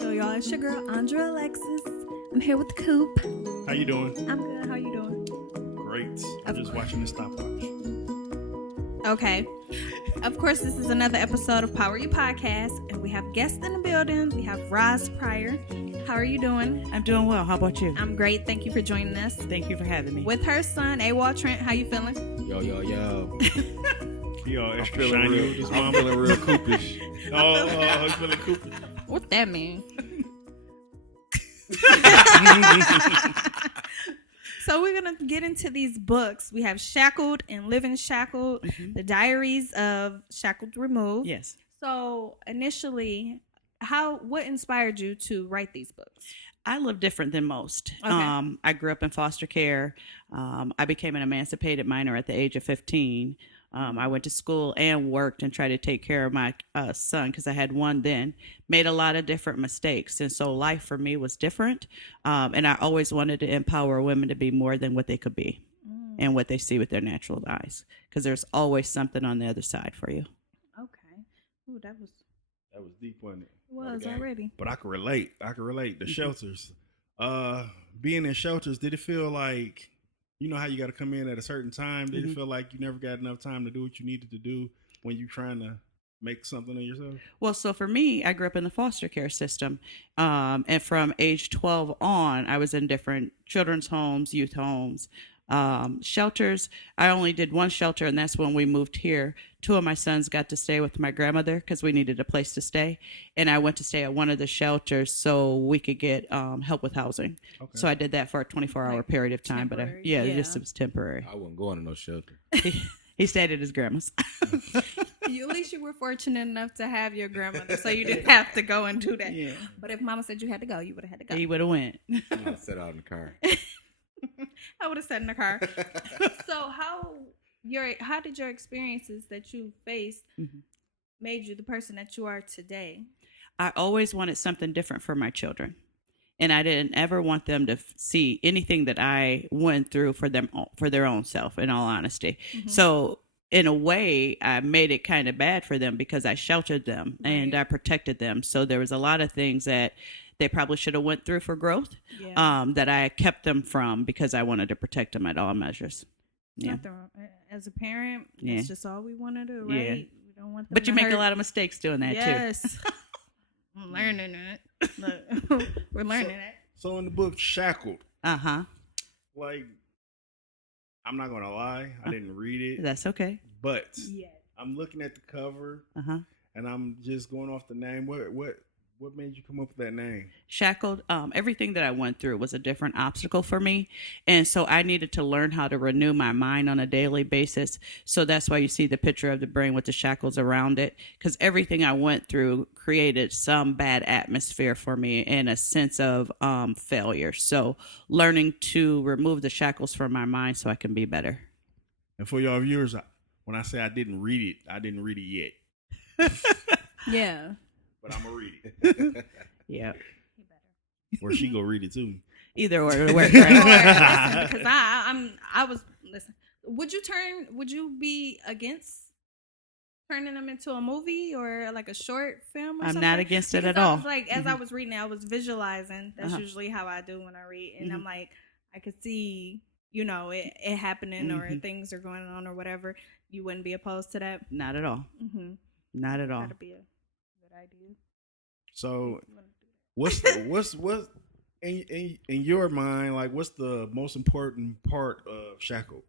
Yo, y'all, it's your girl, Andra Alexis. I'm here with the Coop. How you doing? I'm good. How you doing? Great. I'm just watching the stopwatch. Okay. Of course, this is another episode of Power You Podcast, and we have guests in the building. We have Roz Pryor. How are you doing? I'm doing well. How about you? I'm great. Thank you for joining us. Thank you for having me. With her son, AWOL Trent. How you feeling? Yo. He all I'm extra feeling shiny real, with his I'm mom. feeling real coopish. He's feeling coopy. What that mean? So we're going to get into these books. We have Shackled and Living Shackled, the Diaries of Shackles Removed. Yes. So initially, what inspired you to write these books? I live different than most. Okay. I grew up in foster care. I became an emancipated minor at the age of 15. I went to school and worked and tried to take care of my son because I had one then. Made a lot of different mistakes. And so life for me was different. And I always wanted to empower women to be more than what they could be and what they see with their natural eyes. Because there's always something on the other side for you. Okay. Ooh, that was deep, wasn't it? was already. But I can relate. The shelters. Being in shelters, did it feel like, you know how you got to come in at a certain time? Did it feel like you never got enough time to do what you needed to do when you're trying to make something of yourself? Well, so for me, I grew up in the foster care system. And from age 12 on, I was in different children's homes, youth homes, shelters. I only did one shelter, and that's when we moved here. Two of my sons got to stay with my grandmother because we needed a place to stay. And I went to stay at one of the shelters so we could get help with housing. Okay. So I did that for a 24-hour period of time. But it just was temporary. I wasn't going to no shelter. He stayed at his grandma's. At least you were fortunate enough to have your grandmother, so you didn't have to go and do that. Yeah. But if Mama said you had to go, you would have had to go. He would have went. I sat out in the car. I would have sat in the car. So how did your experiences that you faced made you the person that you are today? I always wanted something different for my children. And I didn't ever want them to see anything that I went through for their own self, in all honesty. So in a way, I made it kind of bad for them because I sheltered them and I protected them. So there was a lot of things that they probably should have went through for growth that I kept them from because I wanted to protect them at all measures. Yeah. As a parent, it's just all we want to do, right? Yeah. We don't want them but you make hurt. a lot of mistakes doing that too. Yes. I'm learning it. We're learning it. So in the book Shackled, Uh-huh. I'm not going to lie, I didn't read it. That's okay. But I'm looking at the cover and I'm just going off the name. What made you come up with that name? Shackled. Everything that I went through was a different obstacle for me. And so I needed to learn how to renew my mind on a daily basis. So that's why you see the picture of the brain with the shackles around it. Because everything I went through created some bad atmosphere for me and a sense of failure. So learning to remove the shackles from my mind so I can be better. And for y'all viewers, when I say I didn't read it yet. Yeah. But I'm going to read it. Yeah. Or she go read it too. Either or it'll work. Right? Because listen. Would you be against turning them into a movie or like a short film or something? I'm not against it at I all. was like, as I was reading it, I was visualizing. That's usually how I do when I read. And I'm like, I could see, it happening or things are going on or whatever. You wouldn't be opposed to that? Not at all. Not at all. That'd be a good idea. So what's in your mind, like what's the most important part of Shackled?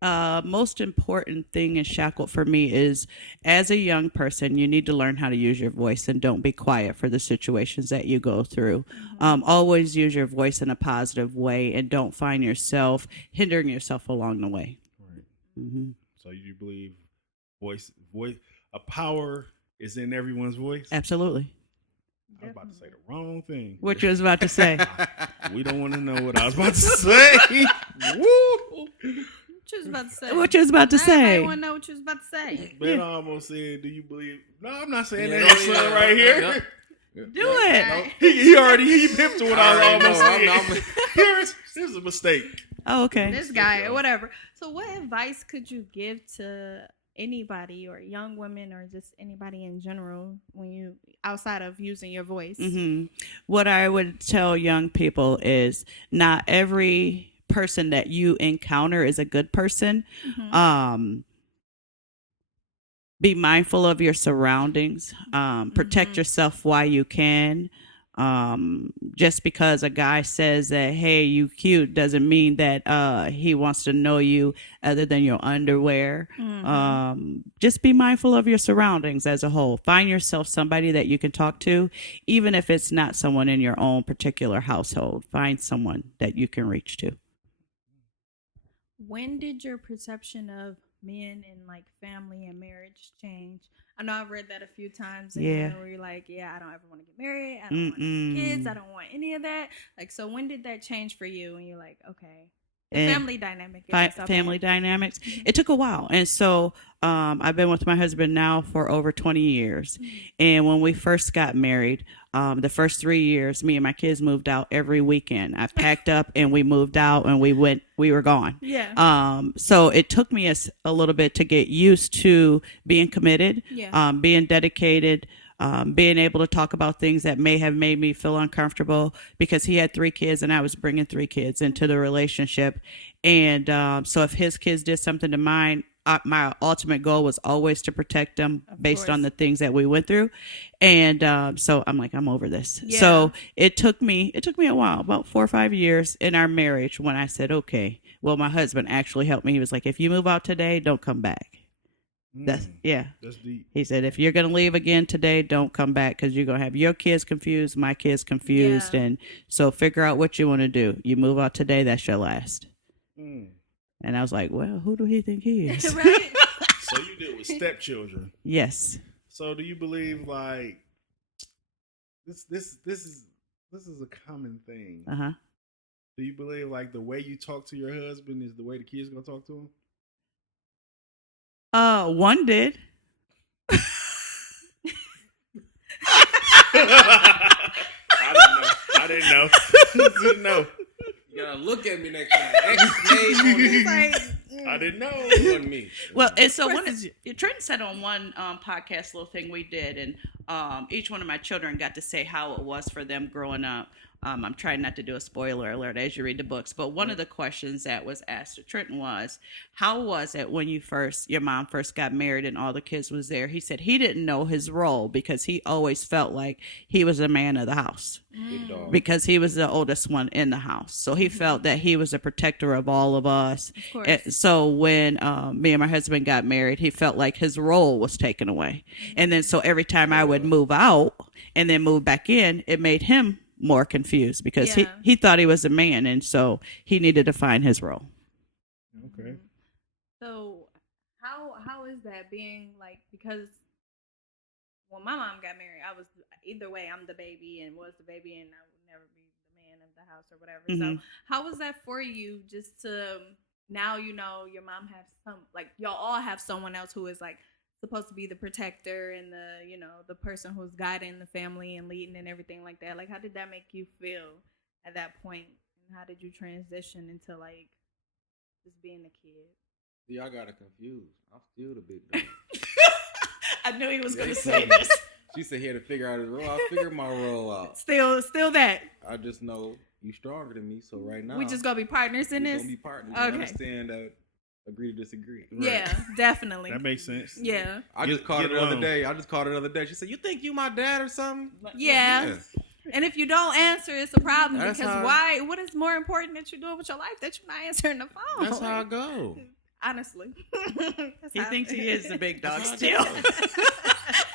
Most important thing in Shackled for me is, as a young person, you need to learn how to use your voice and don't be quiet for the situations that you go through. Always use your voice in a positive way and don't find yourself hindering yourself along the way. Right. So you believe a power is in everyone's voice? Absolutely. I was about to say the wrong thing. What you was about to say? We don't want to know what I was about to say. Woo! What you was about to say? What you was about to say? I want to know what you was about to say. Ben almost said, "Do you believe?" No, I'm not saying that. I'm saying right here. Do it. He pimped to what I was almost saying. Here's a mistake. Oh, okay. This guy or whatever. So, what advice could you give to anybody or young women or just anybody in general when outside of using your voice. What I would tell young people is not every person that you encounter is a good person. Be mindful of your surroundings. Protect yourself while you can. Just because a guy says that, hey, you cute, doesn't mean that he wants to know you other than your underwear. Just be mindful of your surroundings as a whole. Find yourself somebody that you can talk to, even if it's not someone in your own particular household. Find someone that you can reach to. When did your perception of men and like family and marriage change? I know I've read that a few times. Where you're like, yeah, I don't ever want to get married. I don't want kids. I don't want any of that. Like, so when did that change for you? And you're like, okay. Family dynamic. Family dynamics. It took a while. And so I've been with my husband now for over 20 years. And when we first got married, the first 3 years, me and my kids moved out every weekend. I packed up and we moved out and we were gone. Yeah. So it took me a little bit to get used to being committed, being dedicated, being able to talk about things that may have made me feel uncomfortable because he had 3 kids and I was bringing 3 kids into the relationship. And so if his kids did something to mine, my ultimate goal was always to protect them based on the things that we went through. And so I'm like, I'm over this. Yeah. So it took me a while, about 4 or 5 years in our marriage when I said, okay, well, my husband actually helped me. He was like, if you move out today, don't come back. That's deep. He said, if you're going to leave again today, don't come back because you're going to have your kids confused, my kids confused. Yeah. And so figure out what you want to do. You move out today, that's your last. And I was like, well, who do he think he is? Right. So you deal with stepchildren. Yes. So do you believe like this is a common thing? Do you believe like the way you talk to your husband is the way the kids gonna talk to him? One did. I didn't know. You gotta look at me next time. I didn't know. It wasn't me. Well, and so Trenton said on one podcast little thing we did, and each one of my children got to say how it was for them growing up. I'm trying not to do a spoiler alert as you read the books, but one of the questions that was asked to Trenton was, how was it when your mom first got married and all the kids was there? He said he didn't know his role because he always felt like he was the man of the house because he was the oldest one in the house. So he felt that he was a protector of all of us. Of course. And so when me and my husband got married, he felt like his role was taken away. And then so every time I would move out and then move back in, it made him more confused because he thought he was a man, and so he needed to find his role. Okay. So how is that being like, because when my mom got married, I was either way, I'm the baby and was the baby, and I would never be the man of the house or whatever. So how was that for you, just to now your mom has y'all all have someone else who is like supposed to be the protector and the person who's guiding the family and leading and everything like that. Like, how did that make you feel at that point? And how did you transition into like just being a kid? Y'all got it confused. I'm still the big dog. I knew he was going to say this. She said he had to figure out his role. I figured my role out. Still that. I just know you stronger than me, so right now we just gonna be partners in this. Gonna be partners. Okay. Understand that. Agree to disagree. Right. Yeah, definitely. That makes sense. Yeah. I just called her the other day. She said, "You think you my dad or something?" Yeah. And if you don't answer, it's a problem. That's because why? What is more important that you're doing with your life that you're not answering the phone? That's how I go. Honestly. He thinks he is the big dog still.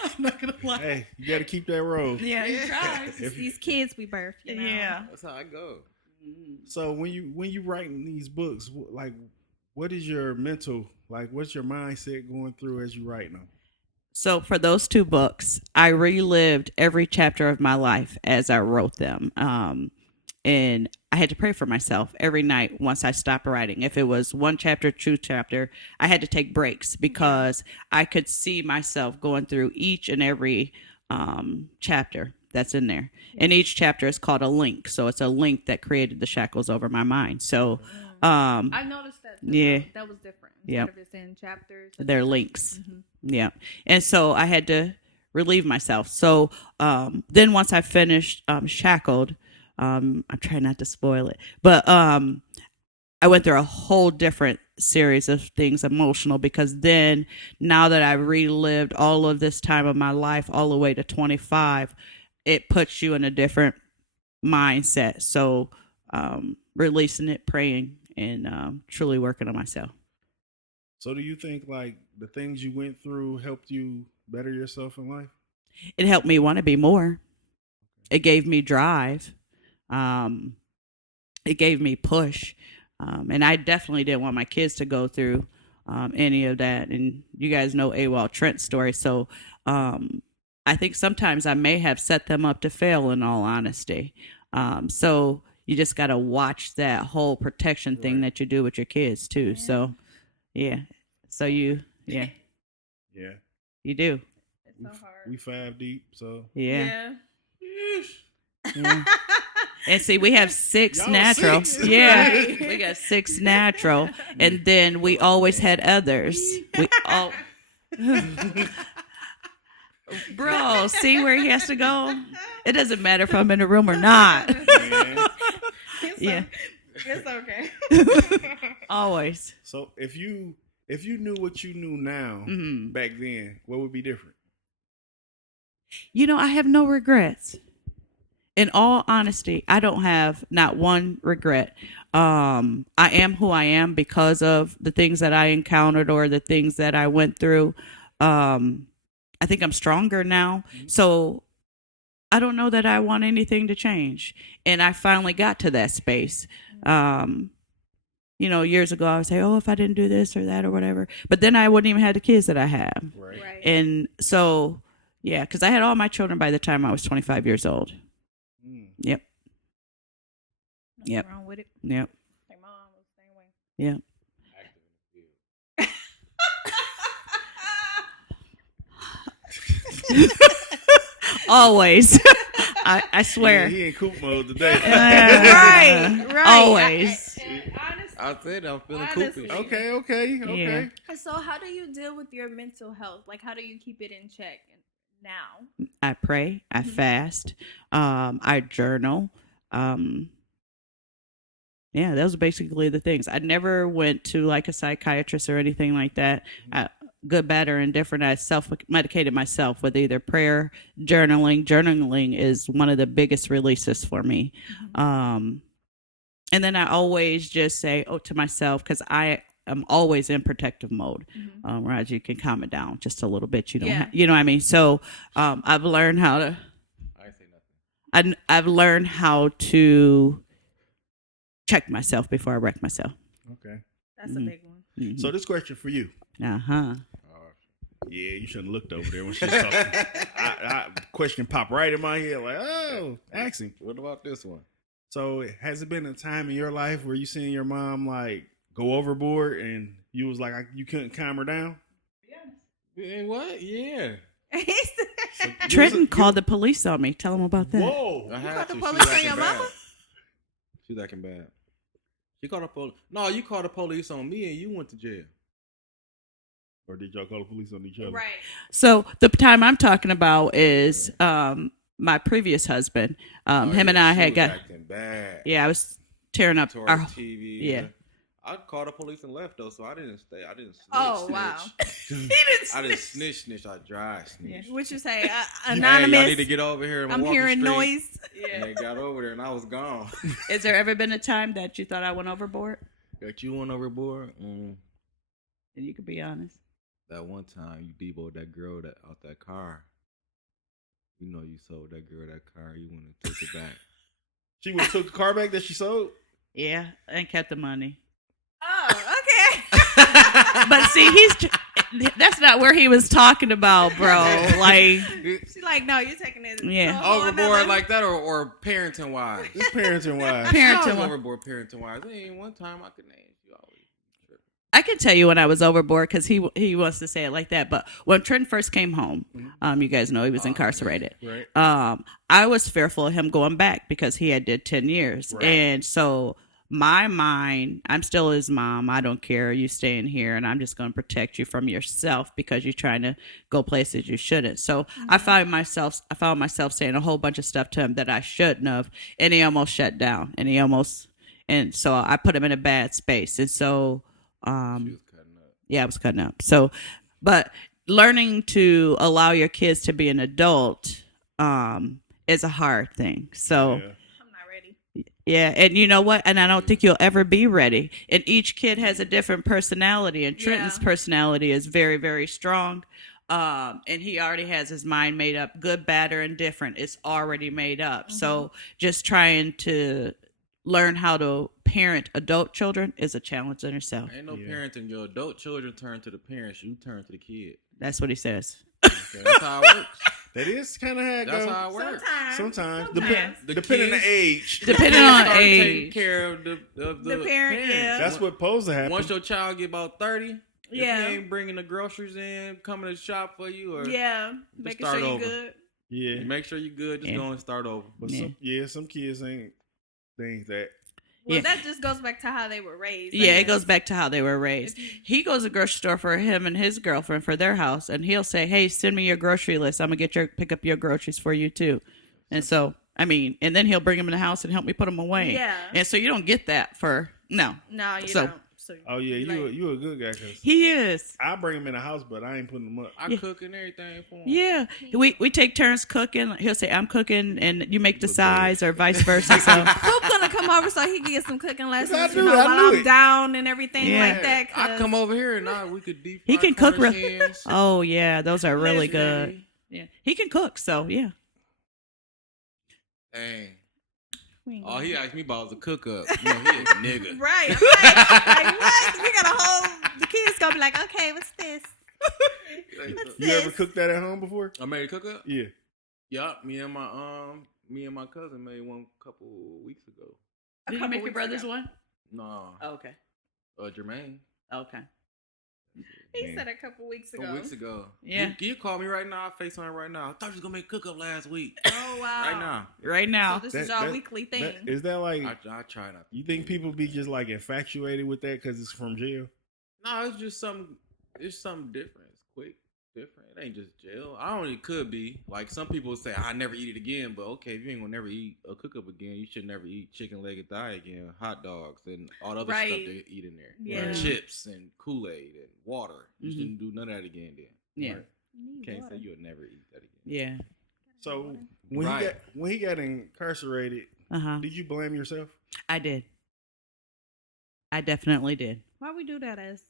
I'm not gonna lie. Hey, you got to keep that road. Yeah, he tries. These kids we birth. Yeah. That's how I go. So when you writing these books, like, what is your mental, like, what's your mindset going through as you write them? So for those 2 books, I relived every chapter of my life as I wrote them. And I had to pray for myself every night once I stopped writing. If it was 1 chapter, 2 chapter, I had to take breaks because I could see myself going through each and every chapter that's in there. And each chapter is called a link. So it's a link that created the shackles over my mind. So I noticed that too. Yeah. That was different. Instead of it saying chapters. They're links. Yeah. And so I had to relieve myself. So then once I finished Shackled, I'm trying not to spoil it, but I went through a whole different series of things emotional, because then now that I relived all of this time of my life all the way to 25, it puts you in a different mindset. So releasing it, praying, and truly working on myself. So do you think like the things you went through helped you better yourself in life? It helped me want to be more. It gave me drive. It gave me push. And I definitely didn't want my kids to go through any of that. And you guys know AWOL Trent's story. So I think sometimes I may have set them up to fail, in all honesty. So you just got to watch that whole protection thing that you do with your kids too. Yeah. So, yeah. So you do. It's so hard. We 5 deep, so Yeah. Yeah. Yeah. And see, we have 6 Y'all natural. 6, Yeah. right. We got 6 natural. And then we always had others. We all Bro, see where he has to go? It doesn't matter if I'm in the room or not. man. Yeah. It's okay. Always. So if you knew what you knew now Mhm. back then, what would be different? You know, I have no regrets. In all honesty, I don't have not one regret. I am who I am because of the things that I encountered or the things that I went through. I think I'm stronger now. So I don't know that I want anything to change. And I finally got to that space. You know, years ago, I would say, oh, if I didn't do this or that or whatever. But then I wouldn't even have the kids that I have. Right. Right. And so, yeah, because I had all my children by the time I was 25 years old. Mm. Yep. Nothing Yep. wrong with it. Yep. My mom was the same way. Yep. Always. I swear. He in coop mode today. Right. Always. I said I'm feeling Honestly. coopy. Okay. So how do you deal with your mental health? Like, how do you keep it in check now? I pray. I fast. I journal. Yeah, those are basically the things. I never went to like a psychiatrist or anything like that. Good, bad, or indifferent. I self-medicated myself with either prayer, journaling. Journaling is one of the biggest releases for me. And then I always just say, to myself, because I am always in protective mode. Whereas you can calm it down just a little bit. You don't, you know what I mean? So I've learned how to. I ain't say nothing. I've learned how to check myself before I wreck myself. Okay. That's a big one. Mm-hmm. So this question for you. Uh-huh. Yeah, you shouldn't have looked over there when she was talking. Question popped right in my head, like, oh, ask him. What about this one? So has it been a time in your life where you seen your mom like go overboard and you was like you couldn't calm her down? Yeah, what? Yeah. Trenton called the police on me. Tell him about that. Whoa. I had called to. the She police on acting your bad. mama? She was acting bad. She called the police. No, you called the police on me and you went to jail. Or did y'all call the police on each other? Right. So the time I'm talking about is my previous husband. Him and I she had was got. acting bad. Yeah, I was tearing up Tore our. the TV. Yeah. I called the police and left though, so I didn't stay. I didn't snitch. Oh, wow. I didn't snitch. I dry snitch. What you say? Hey, Anonymous. y'all need to get over here. I'm hearing noise. And they got over there and I was gone. Is there ever been a time that you thought I went overboard? That you went overboard? And you could be honest. That one time you deboed that girl out that car. You know you sold that girl that car. You went and took it back. She would took the car back that she sold? Yeah, and kept the money. Oh, okay. But see, that's not where he was talking about, bro. Like, She's like, no, you're taking it. Yeah. to a whole Overboard nother- like that or parenting wise? It's parenting wise. parenting. Overboard parenting wise. There ain't one time I could name you always. I can tell you when I was overboard because he wants to say it like that. But when Trent first came home, you guys know he was incarcerated. Right. I was fearful of him going back because he had did 10 years, Right. and so my mind, I'm still his mom. I don't care. You staying here, and I'm just going to protect you from yourself because you're trying to go places you shouldn't. So I found myself saying a whole bunch of stuff to him that I shouldn't have, and he almost shut down, and so I put him in a bad space, and so She was cutting up. yeah, I was cutting up. So, but learning to allow your kids to be an adult is a hard thing. So. Yeah. I'm not ready. Yeah, and you know what? And I don't think you'll ever be ready. And each kid has a different personality, and Trenton's personality is very, very strong. And he already has his mind made up, good, bad, or indifferent. It's already made up. So just trying to learn how to parent adult children is a challenge in itself. Ain't no parenting. Your adult children turn to the parents. You turn to the kid. That's what he says. Okay, that's how it works. That is kind of how it That's goes. how it works. Sometimes. The Depending on kids- the age. Depending on Start taking age. care of the parent, parents. yeah. That's what supposed to happen. Once your child get about 30, Yeah. if he ain't bringing the groceries in, coming to shop for you, or Making start sure you're over. good. Yeah. you make sure you're good, just Yeah. go and start over. But Yeah. some kids ain't that. Well, Yeah. that just goes back to how they were raised. I Yeah, it guess. goes back to how they were raised. If you- He goes to the grocery store for him and his girlfriend for their house, and he'll say, "Hey, send me your grocery list. I'm gonna pick up your groceries for you too." And so, I mean, and then he'll bring them in the house and help me put them away. Yeah. And so you don't get that for no. No, you So- don't. So Oh yeah, you a good guy because He is. I bring him in the house, but I ain't putting him up. I Yeah. cook and everything for him. Yeah, we take turns cooking. He'll say, "I'm cooking," and you make the sides, or vice versa. So Coop gonna come over so he can get some cooking lessons, I you knew know, it, I while knew I'm it. down and everything Yeah. like that. I come over here and we could deep he fry can cook. cornish hens. Oh yeah, those are really good. Listen, Yeah, he can cook. So yeah. Dang. We ain't All gonna- he asked me about was a cook up. You know, he a nigga. Right. I'm like what? We got a whole. The kids gonna be like, okay, what's this? What's You ever this? cooked that at home before? I made a cook up? Yeah. Yup. Me and my cousin made one a couple weeks ago. A Did you couple make your weeks brothers ago. one? No. Oh, okay. Jermaine. Okay. He Man. said a couple weeks ago. A couple weeks ago. Yeah. You call me right now. I'll FaceTime right now. I thought you was gonna make cook up last week. Oh wow. Right now. Right So now. this is That- our weekly thing. Is that like I try not. you think people be just like infatuated with that because it's from jail? No, it's just something. It's something different. It's quick, different. It ain't just jail. I don't. It could be like some people say I never eat it again. But okay, if you ain't gonna never eat a cook up again, you should never eat chicken leg and thigh again, hot dogs and all the other stuff Right. they eat in there. Yeah. Like chips and Kool-Aid and water. You Mhm. shouldn't do none of that again. Then Yeah. Right. You need can't water. say you'll never eat that again. Yeah. So when Right. he got incarcerated, Uh-huh. did you blame yourself? I did. I definitely did. Why we do that as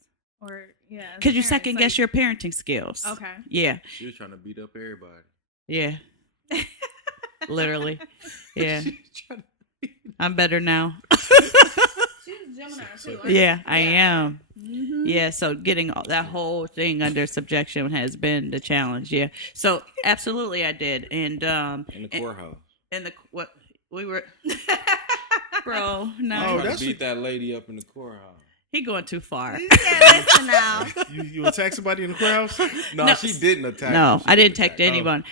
as Because you parents, second guess your parenting skills. Okay. Yeah. She was trying to beat up everybody. Yeah. Literally. Yeah. She was trying to- I'm better now. She's Gemini too. aren't Yeah, she? I am. Mhm. Yeah, so getting that whole thing under subjection has been the challenge. Yeah. So absolutely I did. And in the courthouse. in the what we were bro, no. Oh, Trying to that's beat that lady up in the courthouse. He going too far. You can't listen now. You attack somebody in the courthouse? No, No. she didn't attack. No, him. She I didn't attack attack him. anyone.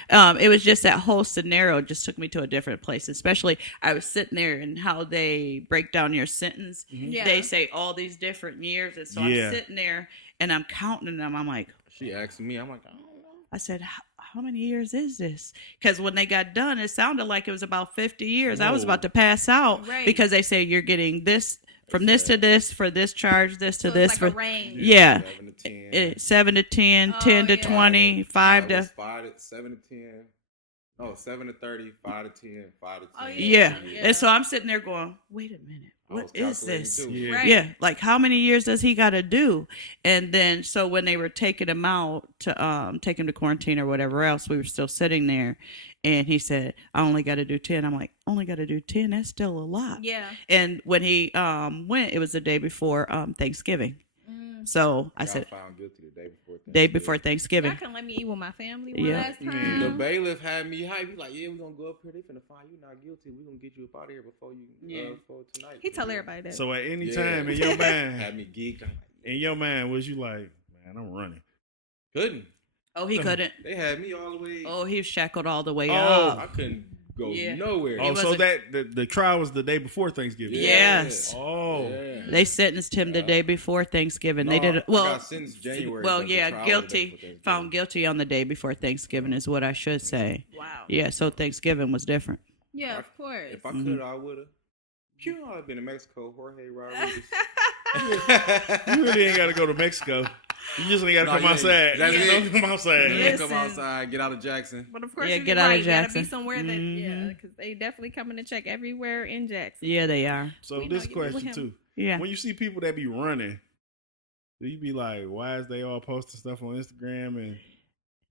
It was just that whole scenario just took me to a different place. Especially, I was sitting there and how they break down your sentence. Yeah. They say all these different years, and so Yeah. I'm sitting there and I'm counting them. I'm like, She asked me. I'm like, I don't know. I said, how many years is this? Because when they got done, it sounded like it was about 50 years. I was Whoa. about to pass out Right. because they say you're getting this from this to this for this charge, this to So this it's like for a range. yeah. 7 to 10. 7 to 10, Oh, 10 to yeah. 20, 5 to 7 to 10. No, 7 to 30, 5 to 10, 5 to 10. Oh, yeah. Yeah. And so I'm sitting there going, wait a minute, I what was is calculating this? too. Yeah. Right. Yeah, like how many years does he got to do? And then so when they were taking him out to take him to quarantine or whatever else, we were still sitting there, and he said, "I only got to do 10." I'm like, "Only got to do 10? That's still a lot." Yeah. And when he went, it was the day before Thanksgiving. Mm. So I Got said, found guilty the day before. day before Y'all Thanksgiving. couldn't let me eat with my family one Yeah. last Man. time. The bailiff had me hype. He like, yeah, we gonna go up here. They finna find you not guilty. We gonna get you up out of here before you Yeah. for tonight. He tell everybody that. So at any Yeah. time in your had mind, me geeked. I'm like, in your mind, was you like, man, I'm running? couldn't. Oh, he couldn't. They had me all the way. Oh, he was shackled all the way Oh. up. I couldn't go Yeah. nowhere. Oh, was so a- that the trial was the day before Thanksgiving. Yes. Oh. Yeah. They sentenced him the day before Thanksgiving. They did it. I Well, got sentenced January. well, but the yeah, trial was the day guilty. before Thanksgiving. Found guilty on the day before Thanksgiving is what I should say. Wow. Yeah, so Thanksgiving was different. Yeah, of course. If I could, I would have. You know, I've been to Mexico. Jorge Rodriguez. You really ain't got to go to Mexico. You just ain't got to No, come yeah, outside. that's You it. know, come outside. Yeah, come Listen. outside, get out of Jackson. But of course, Yeah, you're get right. out of You gotta Jackson. be somewhere that, Mhm. because they definitely coming to check everywhere in Jackson. Yeah, they are. So We know this you be with question him. too. Yeah. When you see people that be running, do you be like, why is they all posting stuff on Instagram and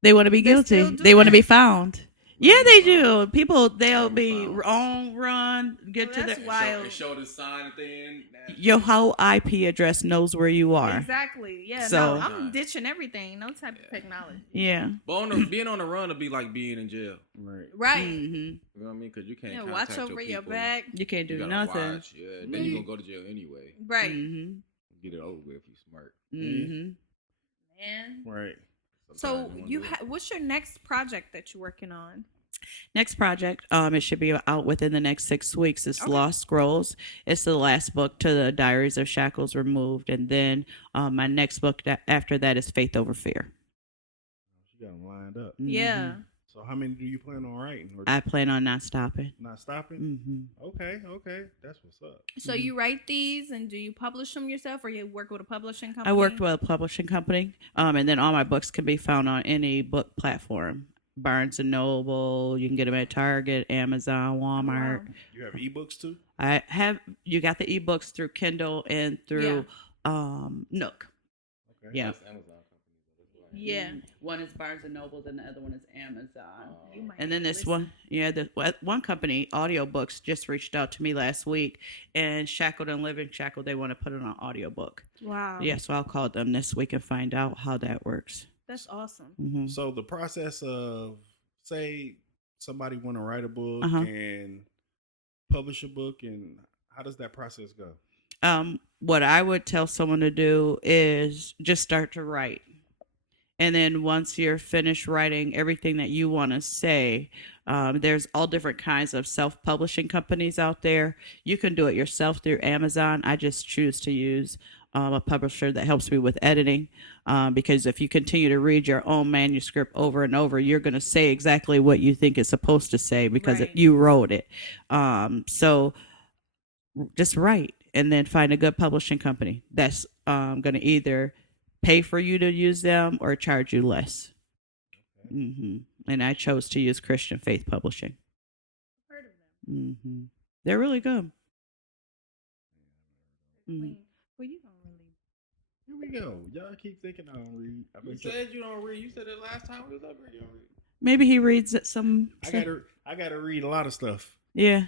They want to be They guilty. still do They want to that? be found. Yeah, they do. People, they'll Wanna be be found. on run, get to That's the wild. And show the sign at the end. your whole IP address knows where you are. Exactly. Yeah. So- No, I'm ditching everything. No type of technology. Yeah. But being on the run would be like being in jail. right? Right. hmm You know what I mean? Because you can't Yeah. contact Watch over your people. back. You can't You do gotta nothing. watch. Yeah, then you're gonna go to jail anyway. Right. hmm Get it over with if you smart. hmm Man. Right. So Sometimes wanna you do it. what's your next project that you're working on? Next project, it should be out within the next 6 weeks. It's Okay. Lost Scrolls. It's the last book to the Diaries of Shackles Removed, and then my next book after that is Faith Over Fear. You got them lined up. Yeah. Mhm. So how many do you plan on writing? Or I plan on not stopping. not stopping? hmm Okay. That's what's up. So you write these and do you publish them yourself or you work with a publishing company? I worked with a publishing company, and then all my books can be found on any book platform. Barnes and Noble. You can get them at Target, Amazon, Walmart. Wow. You have ebooks too? I have. You got the ebooks through Kindle and through Nook. Okay. Yeah. That's Amazon company. That's why. Yeah. One is Barnes and Noble, and the other one is Amazon. You might And then this listen. one, the one company, Audiobooks, just reached out to me last week, and Shackled and Living Shackled, they want to put it on audiobook. Wow. Yeah, so I'll call them this week and find out how that works. That's awesome. hmm So the process of, say, somebody want to write a book Uh-huh. and publish a book, and how does that process go? What I would tell someone to do is just start to write. And then once you're finished writing everything that you want to say, there's all different kinds of self-publishing companies out there. You can do it yourself through Amazon. I just choose to use a publisher that helps me with editing, because if you continue to read your own manuscript over and over, you're going to say exactly what you think it's supposed to say because Right. you wrote it. So just write and then find a good publishing company that's going to either pay for you to use them or charge you less. And I chose to use Christian Faith Publishing. Heard of them. They're really good. Clean. Well, you don't really. Here we go. Y'all keep thinking I don't read. You said you don't read. You said it last time we was up here. You don't read. Maybe he reads it some. I gotta read a lot of stuff. Yeah.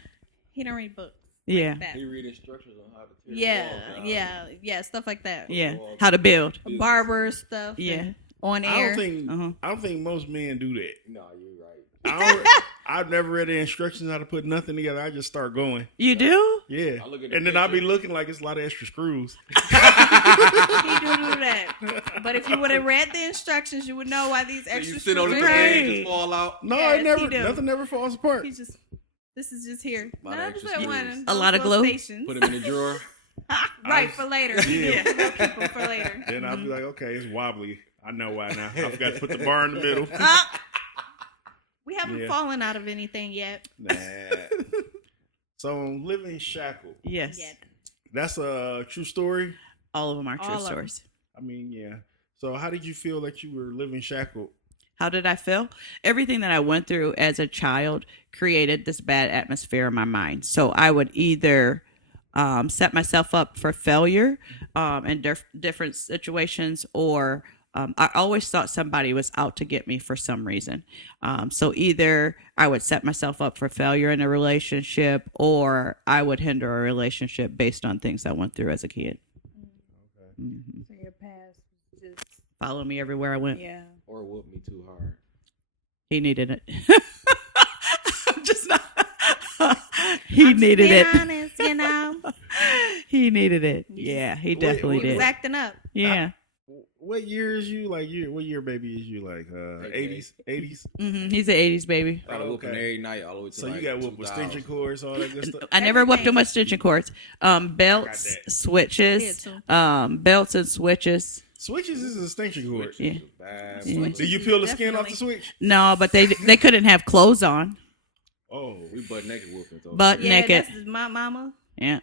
He don't read books. Yeah. That. He read instructions on how to tear Yeah, stuff like that. Yeah. How to build. Barber stuff. Yeah. and On I air. don't think Uh-huh. I don't think most men do that. No, you're right. I've never read the instructions how to put nothing together. I just start going. You do? Yeah. I look at the And then I'll be picture. looking like it's a lot of extra screws. He do that. But if you would have read the instructions, you would know why these So extra you sit on the screws are Right. thing and just fall out. No, Yes, it never he do. nothing never falls apart. He's just. This is just here. Lot of No, extra just that one. screws. A lot of glue? Stations. Put him in the drawer. Right, for later. Yeah. We'll keep them for later. Then I'll be like, okay, it's wobbly. I know why now. I forgot to put the bar in the middle. We haven't Yeah. fallen out of anything yet. Nah. So Living Shackled. Yes. Yet. That's a true story. All of them are true All of 'em. stories. I mean, yeah. So how did you feel that you were living shackled? How did I feel? Everything that I went through as a child created this bad atmosphere in my mind. So I would either set myself up for failure in different situations, or I always thought somebody was out to get me for some reason. So either I would set myself up for failure in a relationship, or I would hinder a relationship based on things I went through as a kid. Mhm. So your past just Follow me everywhere I went. yeah. Or whoop me too hard. He needed it. I'm just not. He I'm just needed being it. honest, you know. He needed it. Yeah, he definitely what- did. He's acting up. Yeah. what year is you? Like, what year baby is you? Like, 80s, 80s. He's an 80s baby. I whooping every night all the way to So like you got whooped with 2000. extension cords, all that good stuff. I never whooped him Everything. with extension cords. Belts, that. switches, Yeah, belts and switches. Switches is an extension cord. Yeah. Switches is bad, Yeah. brother. Do you peel the skin off Definitely. the switch? No, but they couldn't have clothes on. Oh, We butt naked whooping. though. Butt Yeah, naked. that's my mama Yeah.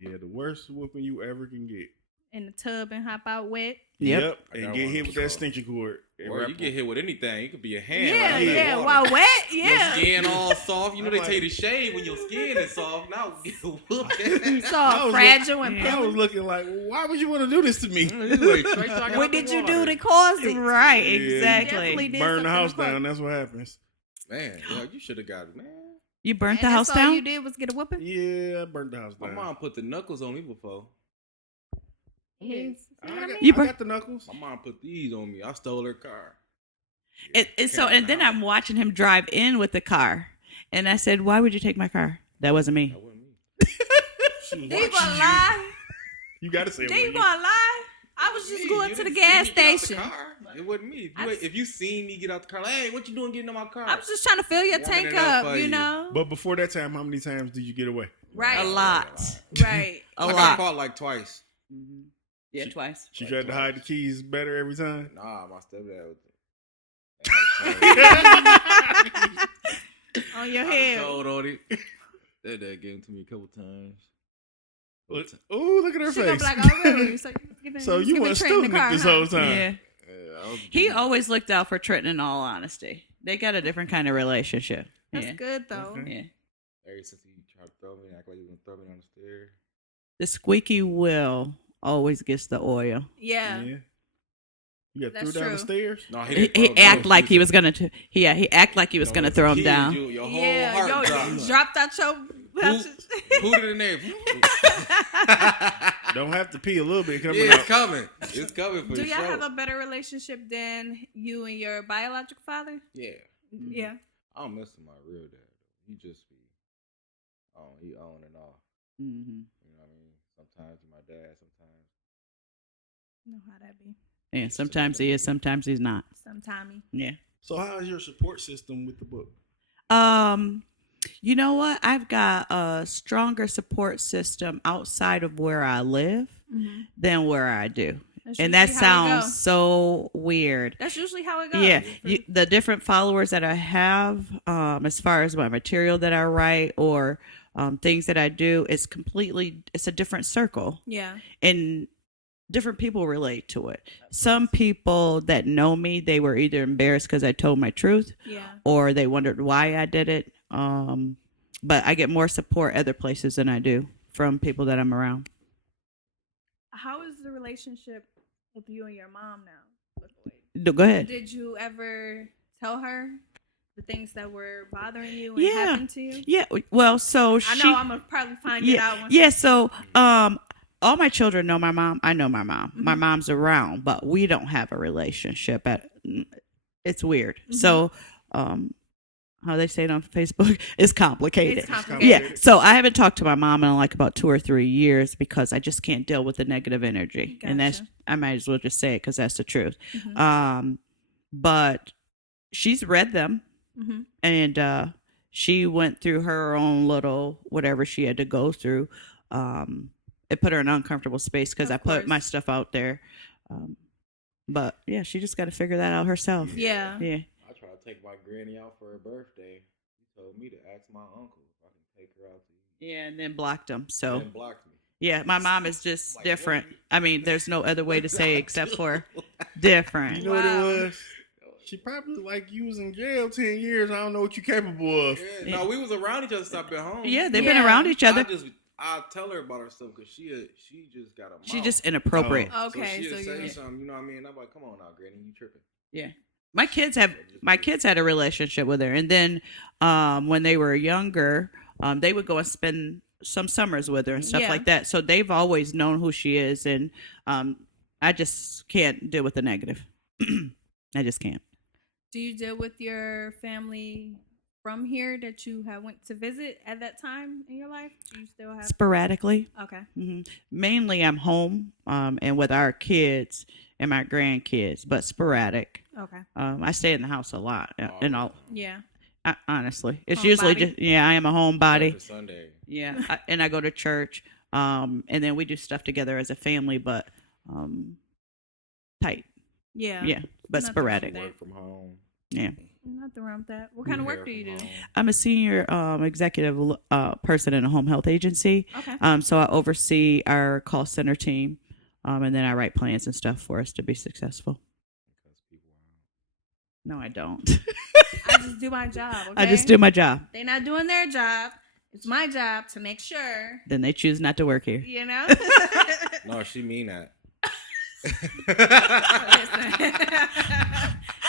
yeah, the worst whooping you ever can get. in the tub and hop out wet. Yep. I And got get one hit of with those. that extension cord. Or you get hit with anything. It could be a hand. Yeah, right yeah. there. While wet, Your yeah. skin all soft. You know I'm they like- tell you to shave when your skin is soft. Now get whooped. So I was fragile and I was looking like, why would you want to do this to me? What did you do to cause it? Right, Yeah. exactly. Definitely did Burn the something house to fuck. down. That's what happens. Man, yeah, you should have got it, man. You burnt And the house that's all down? you did was get a whooping? Yeah, I burnt the house My down. mom put the knuckles on me before. Yes. I See what I got, mean? You I burnt- got the knuckles. My mom put these on me. I stole her car. And then I'm watching him drive in with the car. And I said, why would you take my car? That wasn't me. That wasn't me. She was They gonna watching you. lie. You got to say it. They wasn't gonna lie. I was just Me, going you to the didn't gas see me get out the station. car. It wasn't me. I If you seen me get out the car, like, hey, what you doing getting in my car? I was just trying to fill your Warming tank it up up, for you you. know? But before that time, how many times did you get away? Right. A lot. Right. A I got lot. caught like twice. Yeah, She- twice. She Like tried to twice. hide the keys better every time. Nah, my stepdad was. I On your was head. told on it. Stepdad gave them to me a couple times. Oh, look at her She gonna face. be like, oh, really? So, So you giving weren't Trenton the student car, this huh? whole time. Yeah. Yeah, I was He getting- always looked out for Trenton, in all honesty. They got a different kind of relationship. That's Yeah. good, though. Okay. Yeah. Ever since he tried to throw me, act like he was gonna throw me down the stairs. The squeaky wheel always gets the oil. Yeah. Yeah. You got That's threw down the true. stairs? No, He, didn't he throw me. act like he was gonna. He act like he was No, gonna it's throw him key, down. Your whole Yeah, heart yo, dropped. dropped out your. Put it in there. Don't have to pee a little bit coming Yeah, it's out. coming. It's coming for Do sure. y'all have a better relationship than you and your biological father? Yeah. Yeah. I don't mess with my real dad. He just be he on and off. hmm You know what I mean? Sometimes he's my dad, sometimes. Know how that be. Yeah, sometimes he is, sometimes he's not. Sometimey. Yeah. So how is your support system with the book? You know what? I've got a stronger support system outside of where I live Mm-hmm. than where I do. That's And that usually how it sounds goes. so weird. That's usually how it goes. Yeah, the different followers that I have, as far as my material that I write or things that I do, it's a different circle. Yeah. And different people relate to it. Some people that know me, they were either embarrassed because I told my truth Yeah. or they wondered why I did it. But I get more support other places than I do from people that I'm around. How is the relationship with you and your mom now? Look like? Go ahead. Did you ever tell her the things that were bothering you and Yeah. happened to you? Yeah, well, so I she. know I'm gonna probably find it out. Once Yeah, so all my children know my mom. I know my mom. My mom's around, but we don't have a relationship. It's weird. So how they say it on Facebook, it's complicated. It's complicated. Yeah. So I haven't talked to my mom in like about 2 or 3 years because I just can't deal with the negative energy. And that's, Gotcha. I might as well just say it because that's the truth. Mhm. But she's read them. Mhm. And she went through her own little whatever she had to go through. It put her in an uncomfortable space because Of I put course. my stuff out there. But yeah, she just got to figure that out herself. Yeah. Yeah. I tried to take my granny out for her birthday. He told me to ask my uncle if I can take her out to eat. Yeah, and then blocked them. So And blocked me. yeah, my mom is just Like, different. what? I mean, there's no other way to say except for different. You know what Wow. it was? She probably like you was in jail 10 years. I don't know what you're capable of. Yeah, no, we was around each other since I've been home. Yeah, they've been Yeah. around each other. I tell her about herself because she just got a mouth. She's just inappropriate. Oh. Okay. so So, she'll say you. something, you know what I mean? I'm like, come on now, Granny, you tripping. Yeah. My kids had a relationship with her. And then when they were younger, they would go and spend some summers with her and stuff Yeah. like that. So they've always known who she is. And I just can't deal with the negative. I just can't. Do you deal with your family from here that you have went to visit at that time in your life? Do you still have? Sporadically. Okay. Mainly I'm home and with our kids. and my grandkids, but sporadic. Okay. I stay in the house a lot, and all. Yeah. Honestly, it's Homebody? usually just I am a homebody. Except for Sunday. Yeah, and I go to church, and then we do stuff together as a family, but tight. Yeah. Yeah, but Nothing sporadic. wrong Work from home. Yeah, Nothing wrong with that. What kind of work do you do? I'm a senior executive person in a home health agency. Okay. So I oversee our call center team, and then I write plans and stuff for us to be successful. No, I don't. I just do my job. Okay? I just do my job. They're not doing their job. It's my job to make sure. Then they choose not to work here. You know. No, she mean that. Listen.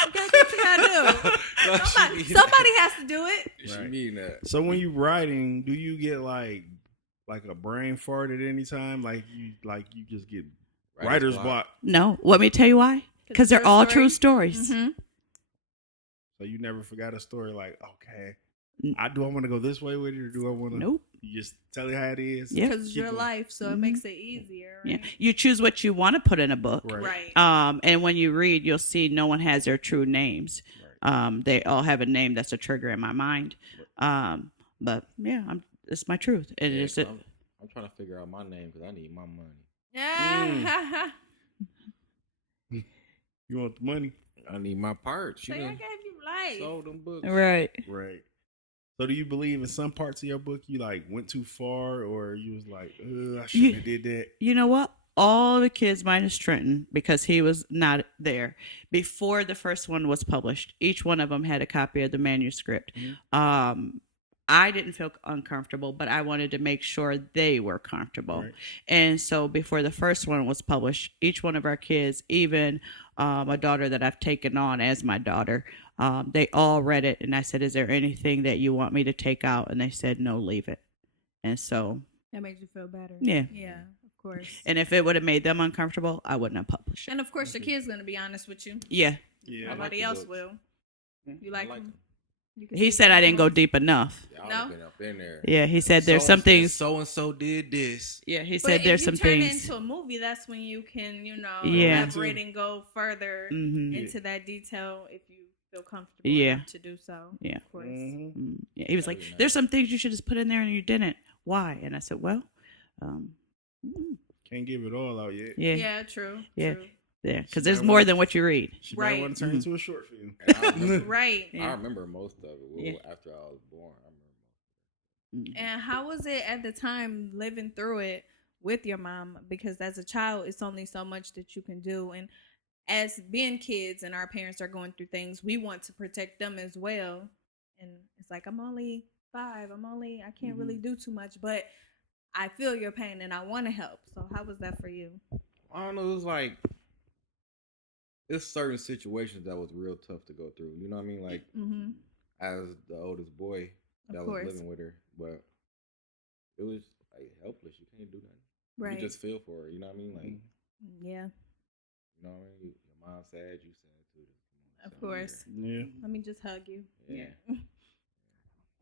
You gotta do what you gotta do. Somebody has to do it. She Right. mean that. So when you writing, do you get like a brain fart at any time? Like you just get writer's block. No, let me tell you why. Because they're all true stories. Mm-hmm. So you never forgot a story like, okay, do I want to go this way with it or do I want to? Nope. You just tell it how it is. Yeah. Because it's your life, so it makes it easier. Right? Yeah, you choose what you want to put in a book. Right. And when you read, you'll see no one has their true names. Right. They all have a name that's a trigger in my mind. But yeah, it's my truth. And Yeah, it's it. I'm trying to figure out my name because I need my money. Yeah. You want the money? I need my parts. So I gave you life. Sold them books. Right. Right. So do you believe in some parts of your book you like went too far or you was like, I shouldn't have did that? You know what? All the kids minus Trenton, because he was not there before the first one was published. Each one of them had a copy of the manuscript. Mm-hmm. I didn't feel uncomfortable, but I wanted to make sure they were comfortable. Right. And so before the first one was published, each one of our kids, even a daughter that I've taken on as my daughter, they all read it. And I said, is there anything that you want me to take out? And they said, no, leave it. And so. That makes you feel better. Yeah. Yeah, of course. And if it would have made them uncomfortable, I wouldn't have published it. And of course, your kid's going to be honest with you. Yeah. Yeah. Nobody else will. You like I like them? them. He said I didn't go deep enough. Y'all No? been up in there. Yeah, he said there's some things. So and so did this. Yeah, he But said there's some if you turn things. it into a movie, that's when you can, Yeah. elaborate and go further Mhm. into that detail if you feel comfortable Yeah. enough to do so. Yeah. Of course. Mm-hmm. Yeah, he was That'd like, be nice. there's some things you should just put in there and you didn't. Why? And I said, well, Can't give it all out yet. yeah, Yeah, true. Yeah. True. yeah, because there's more than what you read. She Right. might want to turn into a short film. And I remember, Right. Yeah. I remember most of it. Well, Yeah. after I was born, I remember. And how was it at the time living through it with your mom? Because as a child, it's only so much that you can do. And as being kids and our parents are going through things, we want to protect them as well. And it's like, I'm only 5. I can't really do too much, but I feel your pain and I want to help. So how was that for you? I don't know. It was like it's certain situations that was real tough to go through. You know what I mean? Like Mm-hmm. as the oldest boy that Of was course. living with her, but it was like helpless. You can't do nothing. Right. You just feel for her. You know what I mean? Like Yeah, you know what I mean? Your mom sad, you sad too. of course. Yeah. Let me just hug you. Yeah.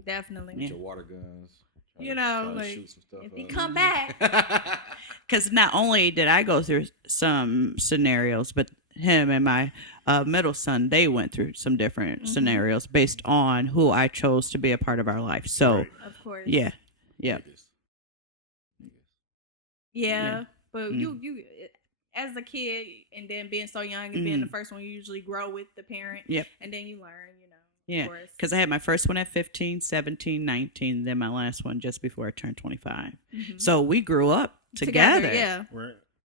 Definitely. With your water guns. try You to- know, try to like, shoot some stuff if he up. come back, Because not only did I go through some scenarios, but him and my middle son, they went through some different scenarios based on who I chose to be a part of our life. So, Right. of course. yeah. Niggas. Yeah, but Mm. you as a kid and then being so young and being the first one, you usually grow with the parent. Yep. And then you learn, Yeah. Of course. Because I had my first one at 15, 17, 19, then my last one just before I turned 25. Mhm. So we grew up together. Yeah, Right.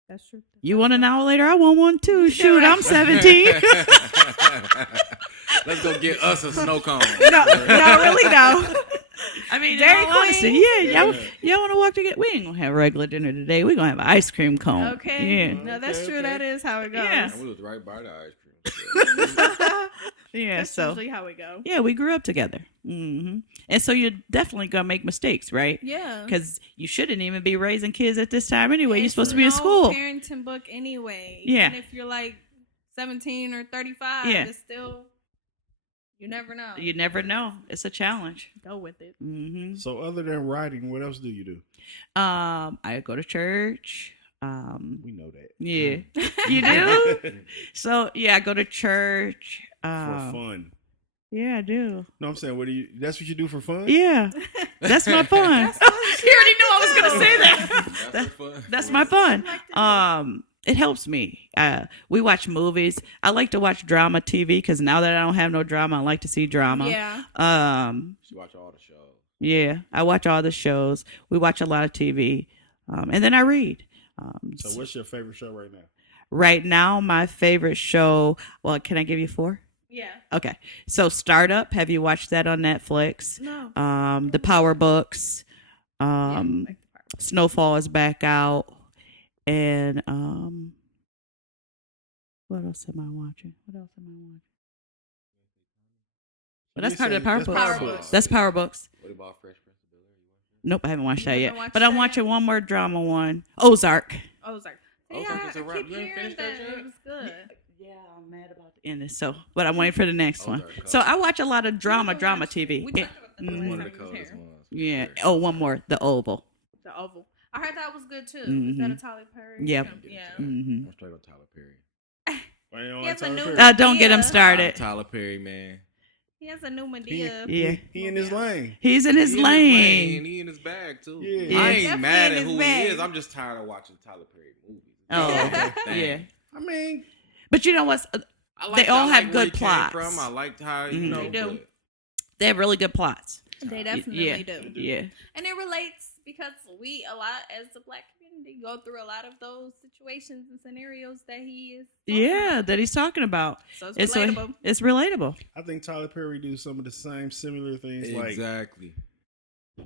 that's true. You want an hour later? I want one too. Shoot, I'm 17. Let's go get us a snow cone. no, really no. I mean, Dairy in all honesty, Queen? yeah, y'all want to walk to get? We ain't gonna have regular dinner today. We gonna have an ice cream cone. Okay. Yeah. No, that's Okay, true. okay. That is how it goes. Yeah. And we was right by the ice cream. Yeah. That's So usually how we go. yeah, we grew up together. And so you're definitely gonna make mistakes, right? Yeah. Because you shouldn't even be raising kids at this time anyway. You're It's supposed to be in no school. parenting book anyway. Yeah. Even if you're like 17 or 35, Yeah. it's still, you never know. You never know. It's a challenge. Go with it. hmm So other than writing, what else do you do? I go to church. We know that. Yeah, you do. So yeah, I go to church For fun. Yeah, I do. No, I'm saying, that's what you do for fun? Yeah, that's my fun. That's what she You already like knew I was to gonna do. say that. That's her fun. That's my fun. Like to do. It helps me. We watch movies. I like to watch drama TV because now that I don't have no drama, I like to see drama. Yeah. She watch all the shows. Yeah, I watch all the shows. We watch a lot of TV, and then I read. So what's your favorite show right now? Right now, my favorite show. Well, can I give you 4? Yeah. Okay. So Startup. Have you watched that on Netflix? No. The Power Books. Yeah, like the part. Snowfall is back out. And what else am I watching? Well, that's part of the Power That's Books. Power Books. That's Power Books. What about Fresh Prince of Bel-Air? You watch that? Nope, I haven't watched that You yet. haven't watched But I'm that watching yet? one more drama one. Ozark. Ozark. Okay, Yeah, it's a I wrap. keep You ain't hearing finished that that yet? it was good. Yeah, I'm mad about the ending. So, but I'm waiting for the next one. Ozark, So I watch a lot of drama We watched- TV. We Yeah. talked about that Mhm. last One time of the he was coldest here. ones. for Yeah. sure. Oh, one more. The Oval. The Oval. I heard that was good too. Is Mhm. that a Tyler Perry? Yep. film? Yeah. Mm-hmm. I'm straight on Tyler Perry. Why you don't He like has a Tyler new- Perry? Don't get him Yeah. started. Tyler Perry, man. He has a new He, Medea. Yeah. he in his lane. He's in his He in lane. He in his bag too. Yeah. I Yeah. ain't mad Definitely at in who his bag. he is. I'm just tired of watching Tyler Perry movies. Oh, Dang. yeah. I mean, But you know what's? I They all have where good he came plots. From. I liked how you Mhm. know. They do. but- They have really good plots. They definitely Yeah. do. Yeah. And it relates because we a lot as the black community go through a lot of those situations and scenarios that he is. talking Yeah, about. that he's talking about. So it's It's relatable. it's relatable. I think Tyler Perry do some of the same similar things. Like, Exactly.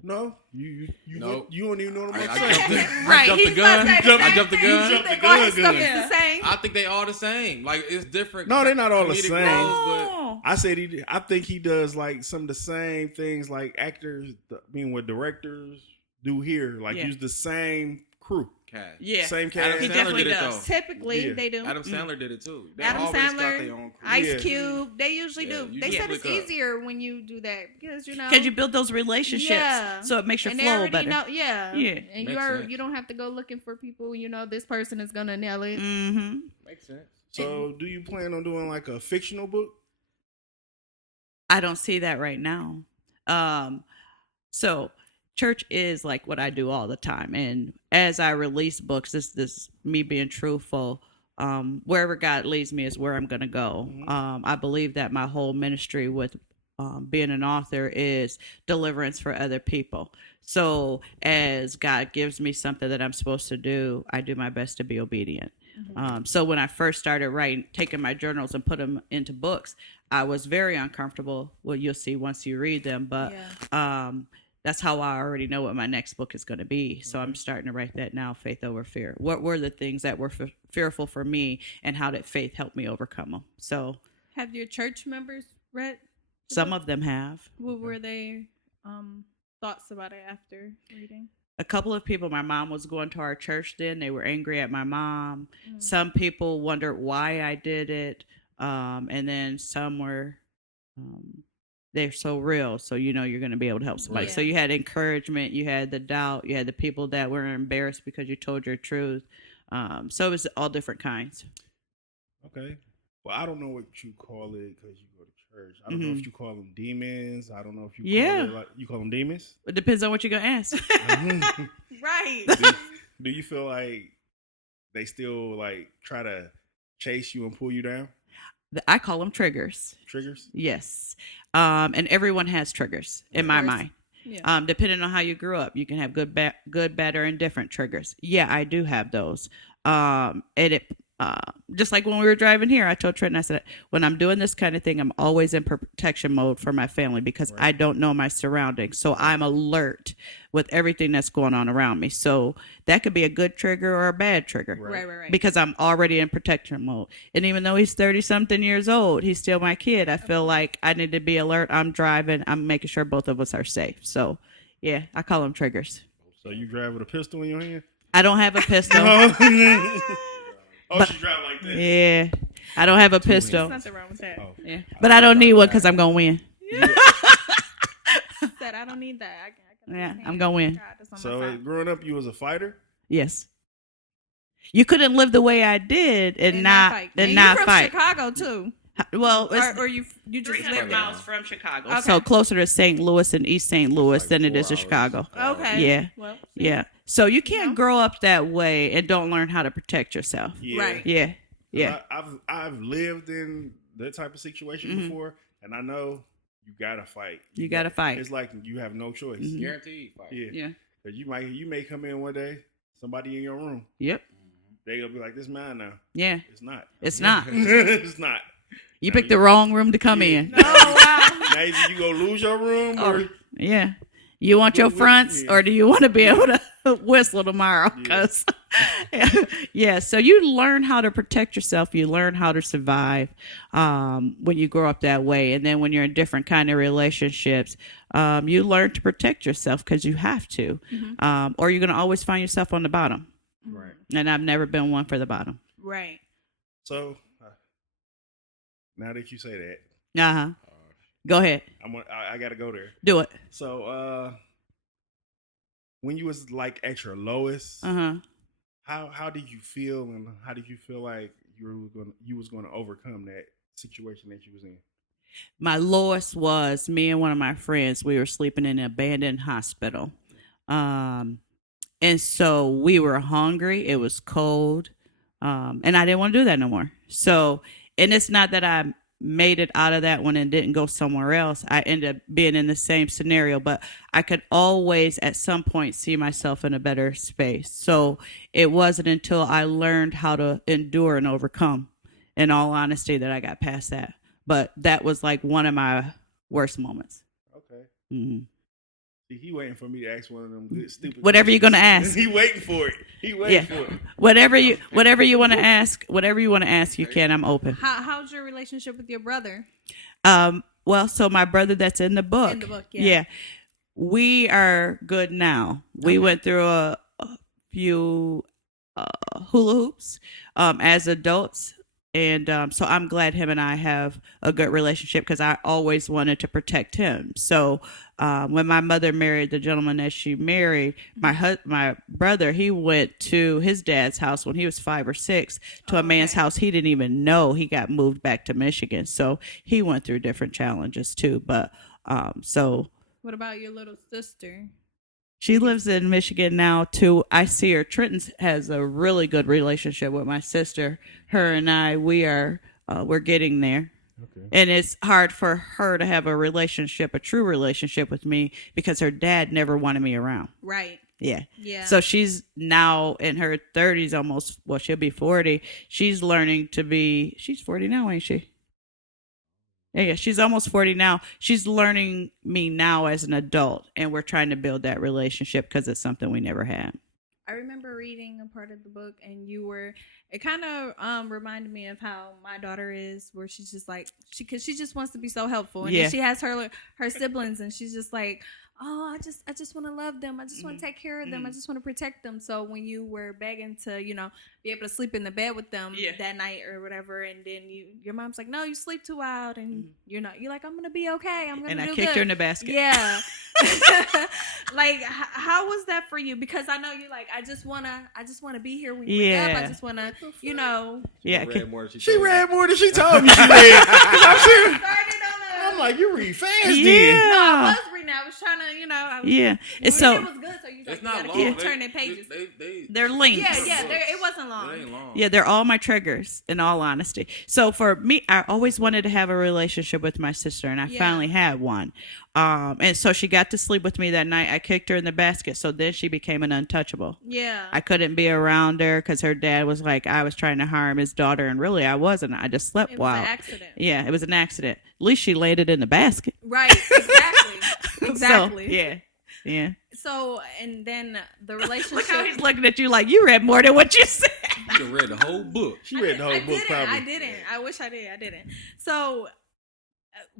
no, you Nope. you don't even know what I'm I about to jumped say. the, Right, I jumped the he's about gun. to say the I same jumped the thing. gun. You Jumped think the all gun his stuff good. is the same? I think they all the same. Like it's different. No, they're not all the comedic same. roles, I said I think he does like some of the same things like actors, being what directors do here. Like Yeah. use the same crew, Cast. Yeah. same Adam cast. He Sandler definitely did it does. though. Typically, Yeah. they do. Adam Sandler did it too. They Adam always got Sandler, their own crew. Ice Yeah. Cube, they usually Yeah, do. you They just said it's click up. easier when you do that because Because you build those relationships, Yeah. so it makes your and they flow already better. know, yeah, Yeah. and Makes sense. you don't have to go looking for people. You know, this person is gonna nail it. Mm-hmm. Makes sense. So, do you plan on doing like a fictional book? I don't see that right now. So church is like what I do all the time, and as I release books, this me being truthful. Wherever God leads me is where I'm going to go. Mhm. I believe that my whole ministry with being an author is deliverance for other people. So as God gives me something that I'm supposed to do, I do my best to be obedient. So when I first started writing, taking my journals and put them into books, I was very uncomfortable. Well, you'll see once you read them, but that's how I already know what my next book is going to be. So I'm starting to write that now, Faith Over Fear. What were the things that were fearful for me, and how did faith help me overcome them? So Have your church members read? the some book? of them have. What were their thoughts about it after reading? A couple of people, my mom was going to our church then, they were angry at my mom. Mm. Some people wondered why I did it. And then some were, they're so real. So, you know, you're going to be able to help somebody. Right. So you had encouragement, you had the doubt, you had the people that were embarrassed because you told your truth. So it was all different kinds. Okay. Well, I don't know what you call it because you go to church. I don't know if you call them demons. I don't know if you Yeah. call it like, you call them demons. It depends on what you're going to ask. Right. Do you feel like they still like try to chase you and pull you down? I call them triggers. Triggers? Yes. And everyone has triggers in my course. mind. Yeah. Depending on how you grew up, you can have good, bad, or indifferent triggers. Yeah, I do have those. And it, just like when we were driving here, I told Trenton, I said, when I'm doing this kind of thing, I'm always in protection mode for my family because Right. I don't know my surroundings. So I'm alert with everything that's going on around me. So that could be a good trigger or a bad trigger. Right. Because I'm already in protection mode. And even though he's 30-something years old, he's still my kid. I feel like I need to be alert. I'm driving. I'm making sure both of us are safe. So, yeah, I call them triggers. So you drive with a pistol in your hand? I don't have a pistol. Oh, But- she drive like that. Yeah, I don't have a There's pistol. nothing wrong with that. Oh. Yeah, but I don't need one because I'm going to win. Said I don't need that. I can Yeah, understand. I'm gonna win. God is on my So side. growing up, you was a fighter? Yes. You couldn't live the way I did and not fight. and And not you're from fight. Chicago too. Well, it's Or you just 300 live there. miles from Chicago, Okay. so closer to St. Louis and East St. Louis Like than it 4 is to hours. Chicago. Okay. Yeah. Well, Yeah. So you can't know? grow up that way and don't learn how to protect yourself. Yeah. Right. Yeah. Yeah. I've lived in that type of situation before, and I know you gotta fight. You gotta fight. It's like you have no choice. Mhm. Guaranteed fight. Yeah. Yeah. Cause you may come in one day, somebody in your room, Yep. they gonna be like, "This mine now." Yeah. It's not. It's not. It's not. You Now picked the wrong room to come in. Oh wow. Now either you gonna lose your room or Yeah. You want your What- fronts, yeah. or do you want to be able to whistle tomorrow? Yeah. 'Cause yeah. So you learn how to protect yourself. You learn how to survive when you grow up that way, and then when you're in different kind of relationships, you learn to protect yourself because you have to, or you're gonna always find yourself on the bottom. right. And I've never been one for the bottom. Right. So now that you say that, Uh huh. Go ahead. I gotta go there. Do it. So when you was like at your lowest, Uh huh. how did you feel, and how did you feel like you was gonna overcome that situation that you was in? My lowest was me and one of my friends. We were sleeping in an abandoned hospital. And so we were hungry. It was cold. And I didn't want to do that no more. So, and it's not that I made it out of that one and didn't go somewhere else. I ended up being in the same scenario, but I could always at some point see myself in a better space. So it wasn't until I learned how to endure and overcome, in all honesty, that I got past that. But that was like one of my worst moments. Okay. Mm-hmm. See, he waiting for me to ask one of them good stupid. Whatever you're questions. gonna ask. He waiting for it. He waiting for it. Whatever you want to ask, you can. I'm open. How's your relationship with your brother? Well, so my brother that's in the book. In the book, yeah. We are good now. We went through a few hula hoops as adults. And so I'm glad him and I have a good relationship because I always wanted to protect him. So when my mother married the gentleman that she married, my brother, he went to his dad's house when he was 5 or 6 to a man's house he didn't even know. He got moved back to Michigan. So he went through different challenges too. But so. What about your little sister? She lives in Michigan now too. I see her. Trenton has a really good relationship with my sister. Her and I, we're getting there. Okay. And it's hard for her to have a true relationship with me because her dad never wanted me around. Right. Yeah. Yeah. So she's now in her 30s almost. Well, she'll be 40. She's 40 now, ain't she? Yeah, she's almost 40 now. She's learning me now as an adult, and we're trying to build that relationship because it's something we never had. I remember reading a part of the book, and it kind of reminded me of how my daughter is, where she's just like, because she just wants to be so helpful, and then she has her siblings, and she's just like, oh, I just want to love them. I just want to take care of them. I just want to protect them. So when you were begging to, be able to sleep in the bed with them that night or whatever, and then your mom's like, no, you sleep too loud, and you're like, I'm gonna be okay. I'm gonna and do I kicked good. her in the basket. Yeah. Like, how was that for you? Because I know you like, I just wanna be here when you wake up. I just wanna, Yeah. She read more than she told me she read. I'm serious. started on a. I'm like, you read fast, Yeah. then. No, I was reading. I was trying to, Yeah. And it so was good. So you It's you not gotta long. keep turning pages. they're linked. Yeah. It wasn't long. It ain't long. Yeah, they're all my triggers, in all honesty. So for me, I always wanted to have a relationship with my sister, and I finally had one. And so she got to sleep with me that night. I kicked her in the basket, so then she became an untouchable. Yeah. I couldn't be around her because her dad was like, I was trying to harm his daughter, and really I wasn't. I just slept It was wild. an accident. Yeah, it was an accident. At least she landed in the basket. Right. Exactly. Exactly. So, yeah. So, and then the relationship. Look how he's looking at you like you read more than what you said. You done read the whole book. She read the whole book, probably. I didn't. I wish I did. I didn't. So,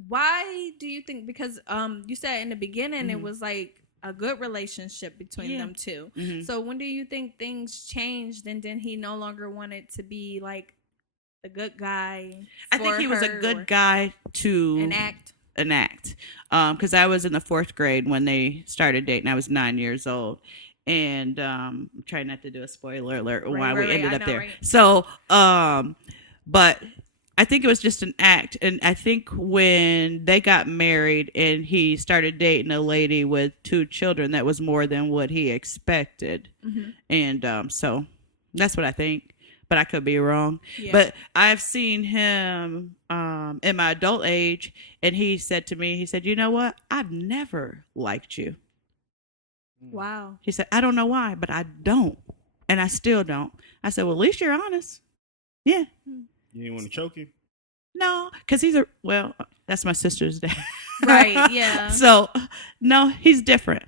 why do you think? Because you said in the beginning it was like a good relationship between them two. Mm-hmm. So when do you think things changed and then he no longer wanted to be like the good guy? I think he was a good guy to enact. Because I was in the 4th grade when they started dating. I was 9 years old. And I'm trying not to do a spoiler alert on why Right, we ended I up know, there. right? So, but I think it was just an act. And I think when they got married and he started dating a lady with 2 children, that was more than what he expected. Mm-hmm. And so that's what I think. But I could be wrong. Yeah. But I've seen him in my adult age, and he said to me, he said, you know what? I've never liked you. Wow. He said, I don't know why, but I don't. And I still don't. I said, well, at least you're honest. Yeah. You didn't want to choke him? No, because that's my sister's dad. Right, yeah. So, no, he's different.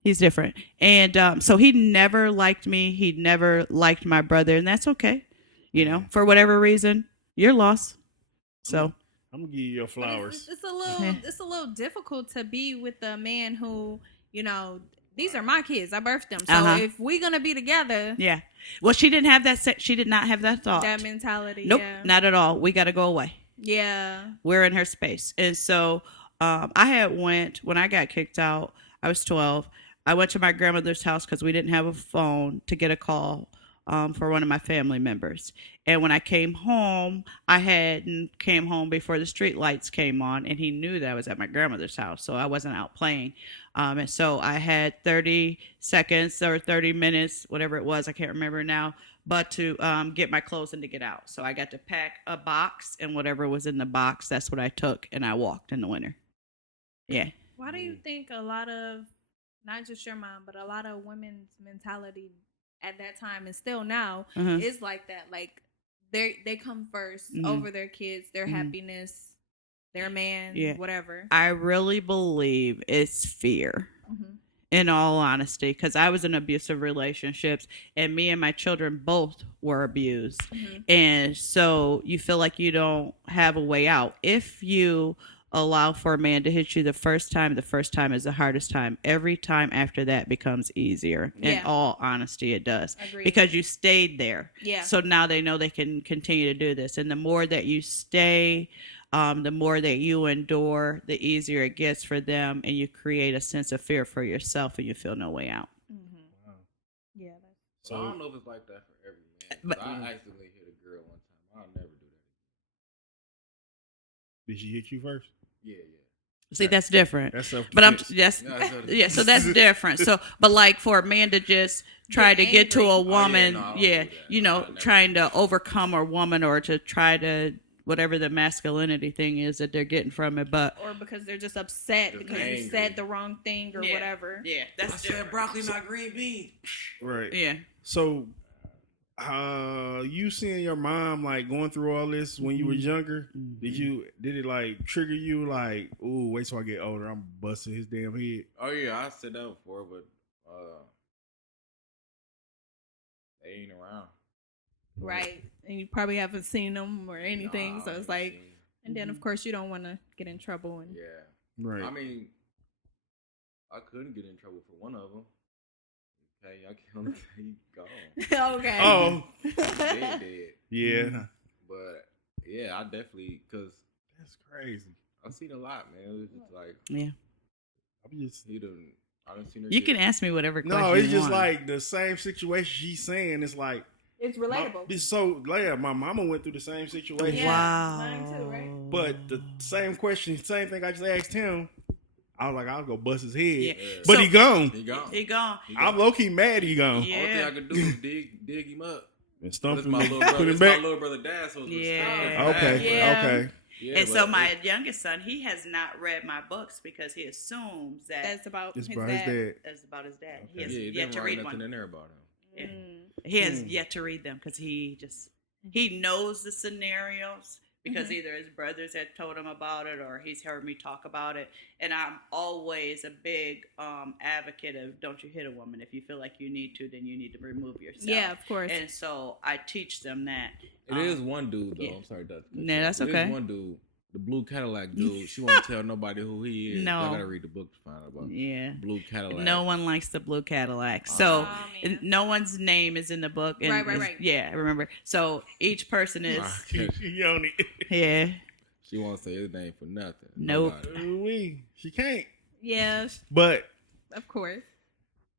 He's different. And so he never liked me. He never liked my brother. And that's okay. You know, for whatever reason, you're lost. So I'm going to give you your flowers. It's a little difficult to be with a man who, you know, these are my kids. I birthed them. So if we're going to be together. Yeah. Well, she didn't have that. She did not have that thought. That mentality. Nope. Yeah. Not at all. We got to go away. Yeah. We're in her space. And so I had went, when I got kicked out, I was 12. I went to my grandmother's house because we didn't have a phone to get a call for one of my family members. And when I came home, came home before the street lights came on, and he knew that I was at my grandmother's house, so I wasn't out playing. And so I had 30 seconds or 30 minutes, whatever it was, I can't remember now, but to get my clothes and to get out. So I got to pack a box, and whatever was in the box, that's what I took, and I walked in the winter. Yeah. Why do you think a lot of, not just your mom, but a lot of women's mentality at that time and still now is like that? Like they come 1st over their kids, their happiness, their man, whatever. I really believe it's fear. In all honesty, because I was in abusive relationships, and me and my children both were abused. And so you feel like you don't have a way out. If you allow for a man to hit you the first time is the hardest time. Every time after that becomes easier. In all honesty, it does. Agreed. Because you stayed there. Yeah. So now they know they can continue to do this. And the more that you stay, the more that you endure, the easier it gets for them, and you create a sense of fear for yourself, and you feel no way out. Wow. Yeah. So I don't know if it's like that for every man. But I accidentally hit a girl one time. I'll never do that. Did she hit you first? Yeah. See, that's different. That's yeah. So that's different. So, but like for a man to just try to get to a woman, trying to overcome a woman or to try to whatever the masculinity thing is that they're getting from it, but or because they're just upset because you said the wrong thing or whatever. Yeah, that's I said broccoli, not green beans. Right. Yeah. So, you seeing your mom like going through all this when you was younger, did it like trigger you like, ooh, wait till I get older, I'm busting his damn head? Oh yeah, I said that before, but they ain't around. Right. And you probably haven't seen them or anything, so it's like, and then of course you don't want to get in trouble. And right. I mean, I couldn't get in trouble for one of them. Okay, I can't. He gone. Okay. Oh. Dead. Yeah. But yeah, I definitely, cause that's crazy. I've seen a lot, man. It was just like, I done seen her. You can ask me whatever question. No, it's you just want. like the same situation she's saying. It's like it's relatable. So my mama went through the same situation. Yeah, wow. mine too, right? But the same question, same thing I just asked him. I was like, I'll go bust his head. Yeah. But So, he gone. He gone. I'm low key mad he gone. Yeah. Only thing I could do is dig him up. And stump him. My little brother. Put him It's back. my little brother dad, so it's Yeah. Okay. Yeah, And so my youngest son, he has not read my books because he assumes that That's about It's his about dad. his dad. that's about his dad. Okay. He has he yet to read nothing one. in there about him. He has yet to read them because he knows the scenarios because either his brothers had told him about it or he's heard me talk about it. And I'm always a big advocate of don't you hit a woman. If you feel like you need to, then you need to remove yourself. Yeah, of course. And so I teach them that. It is one dude though. yeah. I'm sorry, Dr. No, that's It is okay. one dude, the blue Cadillac dude. She won't tell nobody who he is. No. I gotta read the book to find out about Yeah. blue Cadillac. No one likes the blue Cadillac. So man. no one's name is in the book. And Right. Yeah, I remember. So each person is, He on it. yeah. She won't say his name for nothing. Nope. Nobody. Ooh-wee. She can't. Yeah, But of course.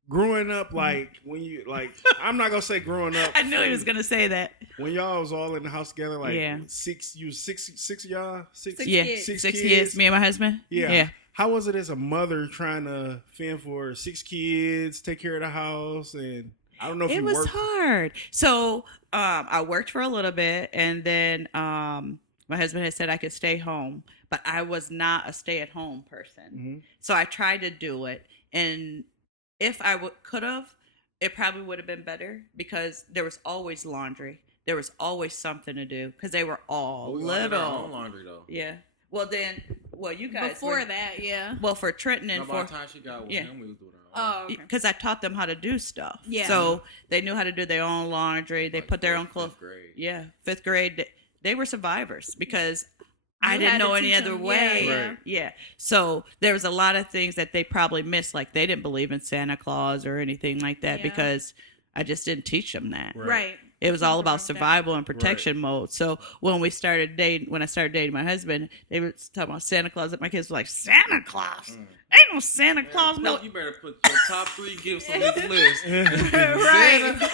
growing up, like when you like, I'm not gonna say growing up. I knew he was gonna say that. When y'all was all in the house together, like Yeah. six of y'all, Six Yeah, kids. 6 kids. Me and my husband. Yeah. How was it as a mother trying to fend for 6 kids, take care of the house, and I don't know if It you was worked. hard. So I worked for a little bit, and then my husband had said I could stay home, but I was not a stay-at-home person. Mhm. So I tried to do it, and if I could have, it probably would have been better because there was always laundry. There was always something to do because they were all We all did our own little. laundry though. Yeah. Well, you guys Before were, that, yeah. Well, for Trenton No, and by for the time she got with Yeah. him, we was doing our own. Oh, okay. because I taught them how to do stuff. Yeah. So they knew how to do their own laundry. They Like put their fourth, own clothes. fifth grade. Yeah, 5th grade. They were survivors because I You didn't had to know any teach other them. way. Yeah, Right. Yeah. So there was a lot of things that they probably missed. Like they didn't believe in Santa Claus or anything like that Yeah. because I just didn't teach them that. Right. It was all Nothing wrong about with that. survival and protection mode. So when I started dating my husband, they were talking about Santa Claus. And my kids were like, Santa Claus? Ain't no Santa Claus. No. You better put your top 3 gifts on this list. Right.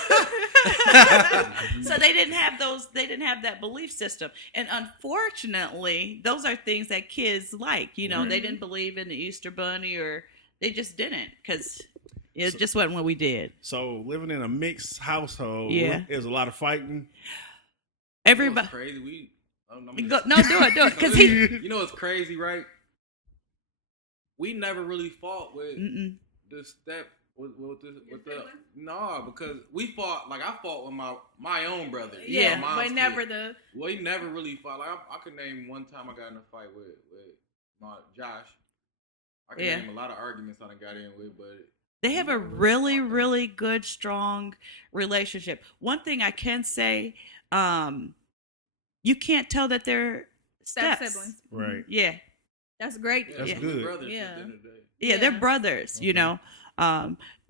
So they didn't have those. They didn't have that belief system, and unfortunately, those are things that kids like. You know, they didn't believe in the Easter Bunny, or they just didn't because it just wasn't what we did. So living in a mixed household, Yeah. there's a lot of fighting. Everybody, Crazy. We. do it, because he. You know what's crazy, right? We never really fought with Mm-mm. the step with the because we fought like I fought with my own brother. Yeah, my mom's but kid. never the. We never really fought. Like I could name one time I got in a fight with my Josh. I could Yeah. name a lot of arguments I done got in with, but They have a really, really good, strong relationship. One thing I can say, you can't tell that they're Step steps. siblings. Right. Yeah. That's great. that's Yeah. good. good. Brothers Yeah. at the end of the day. Yeah, they're Yeah. brothers, you Okay. know.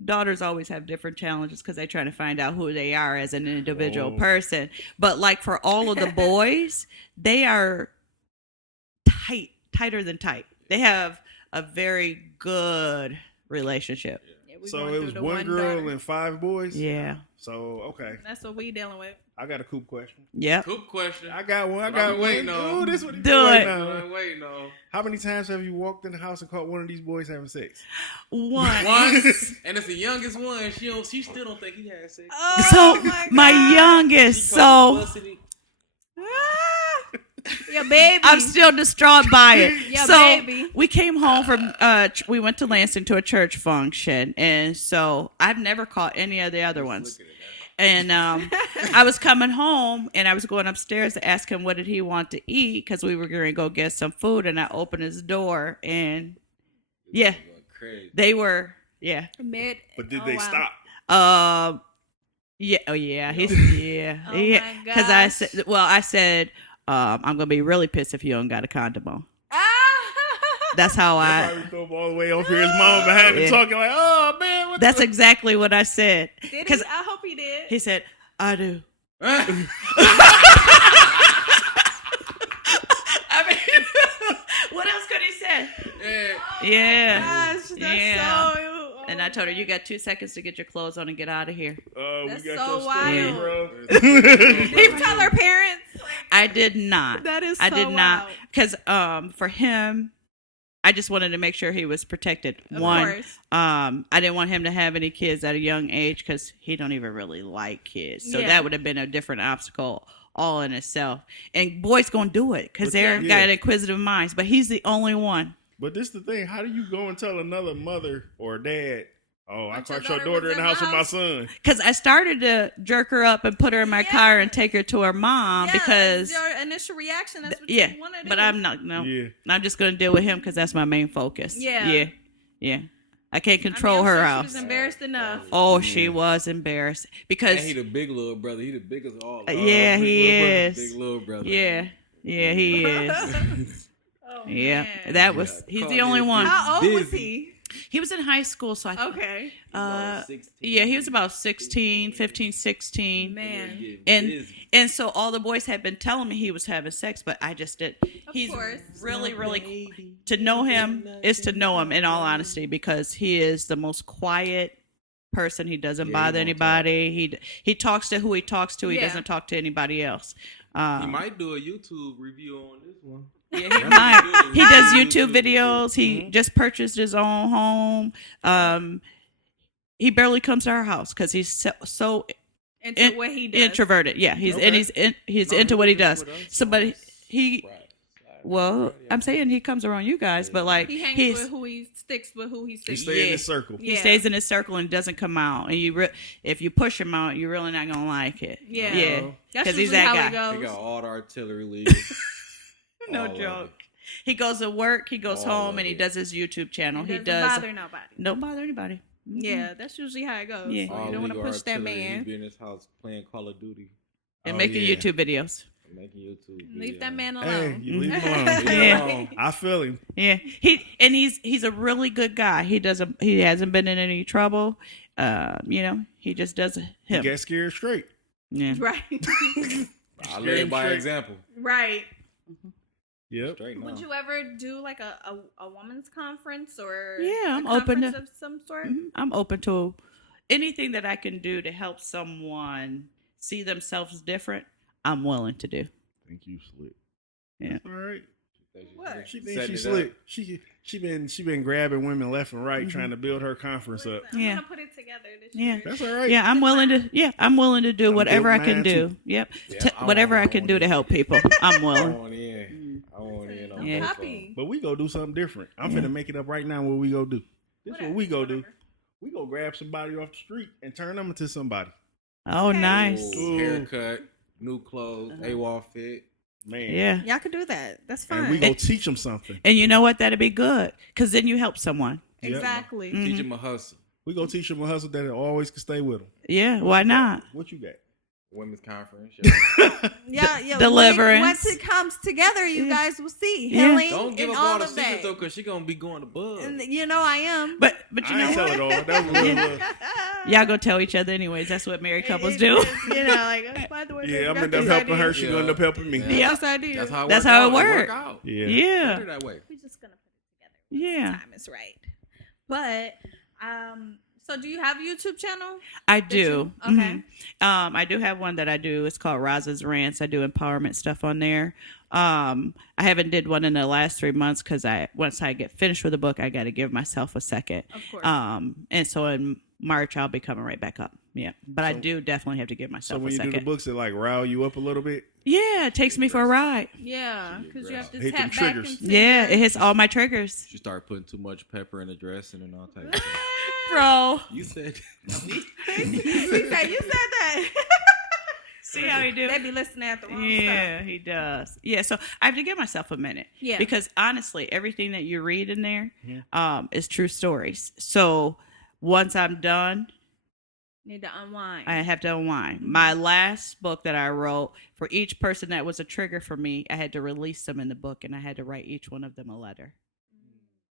Daughters always have different challenges because they're trying to find out who they are as an individual Whoa. person. But like for all of the boys, they are tighter than tight. They have a very good relationship. Yeah, we So going it through was the one girl daughter. and 5 boys. Yeah. So okay, That's what we dealing with. I got a cool question. Yep. Good question. I got one. I But got I'm one. waiting on. Ooh, this what he Do doing it. now. Wait, no. How many times have you walked in the house and caught one of these boys having sex? One. Once, and it's the youngest one. She still don't think he had sex. Oh, So my God. youngest, She so called busted it. Yeah, baby. I'm still distraught by it. Yeah, so baby. we came home from we went to Lansing to a church function, and so I've never caught any of the other ones. Look at that. And I was coming home, and I was going upstairs to ask him what did he want to eat because we were going to go get some food. And I opened his door, and yeah, Going crazy. they were Mid. But did oh, they wow. stop? Yeah. Oh, yeah. He's yeah. Oh, yeah. my Because I said, I'm gonna be really pissed if you don't got a condom on. Ah! That's how They I. probably throw him all the way over here. His mom behind him Yeah. talking like, "Oh man, what That's the-" exactly what I said. Did he? 'Cause I hope he did. he said, I do. I mean, what else could he say? Yeah. Yeah. Gosh, that's Yeah. so. And I told her, you got 2 seconds to get your clothes on and get out of here. We That's got so your story, wild. bro. He tell her parents. I did not. That is. I so did not. wild. Because for him, I just wanted to make sure he was protected. Of One, course. I didn't want him to have any kids at a young age because he don't even really like kids. So Yeah. that would have been a different obstacle all in itself. And boys gonna do it because But they're yeah. got inquisitive minds. But he's the only one. But this the thing. How do you go and tell another mother or dad, "Oh, I But your caught your daughter daughter was in the in house the with my house." son"? Because I started to jerk her up and put her in my car and Yeah. take her to her mom Yeah, because your initial reaction. That's what yeah. you want to do. But I'm not. No, Yeah. I'm just gonna deal with him because that's my main focus. Yeah. Yeah. I can't I control mean, I'm her sure house. She was embarrassed enough. Oh, she was embarrassed because And he the big little brother. He the biggest of all. Yeah, big he little brother, is. Big little brother. yeah, he is. Oh, Yeah, man. that was. He's Caught the only this one. How old was busy. he? He was in high school, so I. Okay. Yeah, he was about 16, 15, 16. Man. And so all the boys had been telling me he was having sex, but I just did. He's course. really to know him is to know him in all honesty because he is the most quiet, person. He doesn't Yeah, he bother won't anybody. He talks to who he talks to. He Yeah. doesn't talk to anybody else. He might do a YouTube review on this one. Yeah, he That's might. what He do. does do YouTube videos. He Mhm. just purchased his own home. He barely comes to our house because he's so Into what he does. introverted. Yeah, he's Okay. and he's No, into what he was does. with us So, but on he Friday, well, Friday, I'm saying he comes around you guys, but like He hangs he's with who he sticks with, who he He sticks stay with. in his circle. he Yeah. stays in his circle and doesn't come out. And if you push him out, you're really not gonna like it. Yeah. Yeah, That's 'cause he's usually that how guy. it He goes. got all the artillery leaders. No All of joke. it. He goes to work. He goes All home, of and he it. does his YouTube channel. It He doesn't does. bother nobody. Don't bother anybody. Mhm. Yeah, that's usually how it goes. Yeah. So All you don't want to legal push that artillery. He man. be in his house playing Call of Duty, And Oh, making yeah. YouTube videos. and making YouTube. Leave that videos. man Hey, alone. you leave him Leave alone. him Yeah. alone. I feel him. Yeah, he's a really good guy. He hasn't been in any trouble. He just does He him. got scared straight. Yeah. Right. I live by Straight. example. Right. Yep. Straight now. Would you ever do like a woman's conference or Yeah, I'm a open conference to- of some sort? Mhm. I'm open to anything that I can do to help someone see themselves different. I'm willing to do. Think you slick. Yeah. All right. What? She thinks Setting she it up. slick. She been grabbing women left and right, Mhm. trying to build her conference up. I'm Yeah. gonna put it together this Yeah. year. That's all right. Yeah, I'm willing to. Yeah, I'm willing to do I'm whatever I building can mine, do. too. Yep, Yeah, whatever I can do to help people. I'm I willing. want in. I want in on Yeah. both of Happy. But we go do something different. I'm Yeah. finna make it up right now. What we go do? This Whatever, what we go do. whatever. We go grab somebody off the street and turn them into somebody. Oh, Okay. nice. them. Ooh. Haircut, new clothes, Uh-huh. AWOL fit. Man. Yeah. Y'all could do that. That's fine. And we go teach them something. And you know what? That'd be good because then you help someone. Yep. Exactly. Mm. Teach them a hustle. We go teach them a hustle that always can stay with them. Yeah, why not? What you got? Women's conference. Yeah. Deliverance. Once it comes together, you Yeah. guys will see Yeah. healing Don't give and up all all the of secrets that. though, cause she gonna be going to bug. And you know I am. But you I know ain't tell what? it all. That was a little, Y'all go tell each other anyways. That's what married couples It- do. it's, like, oh, by the way, yeah, babe, I'm got gonna end this up helping idea. her. She gonna end up helping me. Yeah. Yeah. This idea. That's how it That's work how out. it work. out. Yeah. Yeah. Better that way. We're just gonna put it together. Once the Yeah. time is right. But so do you have a YouTube channel? I That do. you- okay. I do have one that I do. It's called Raza's Rants. I do empowerment stuff on there. I haven't did one in the last 3 months because once I get finished with the book, I got to give myself a second. Of course. And so in March, I'll be coming right back up. Yeah. But I So- do definitely have to give So myself when a you do second. the books, it like rile you up a little bit. Yeah, it takes me for a ride. yeah, because you have to Hit them tap back triggers. into Yeah, your- it hits all my triggers. She started putting too much pepper in the dressing and all types of stuff. Bro. You said He said, you said that. See how he do? They be listening at the wrong Yeah, stuff. he does. Yeah, so I have to give myself a minute. Yeah. Because honestly, everything that you read in there Mhm. is true stories. So once I'm done, Need to unwind. I have to unwind. My last book that I wrote, for each person that was a trigger for me, I had to release them in the book and I had to write each one of them a letter.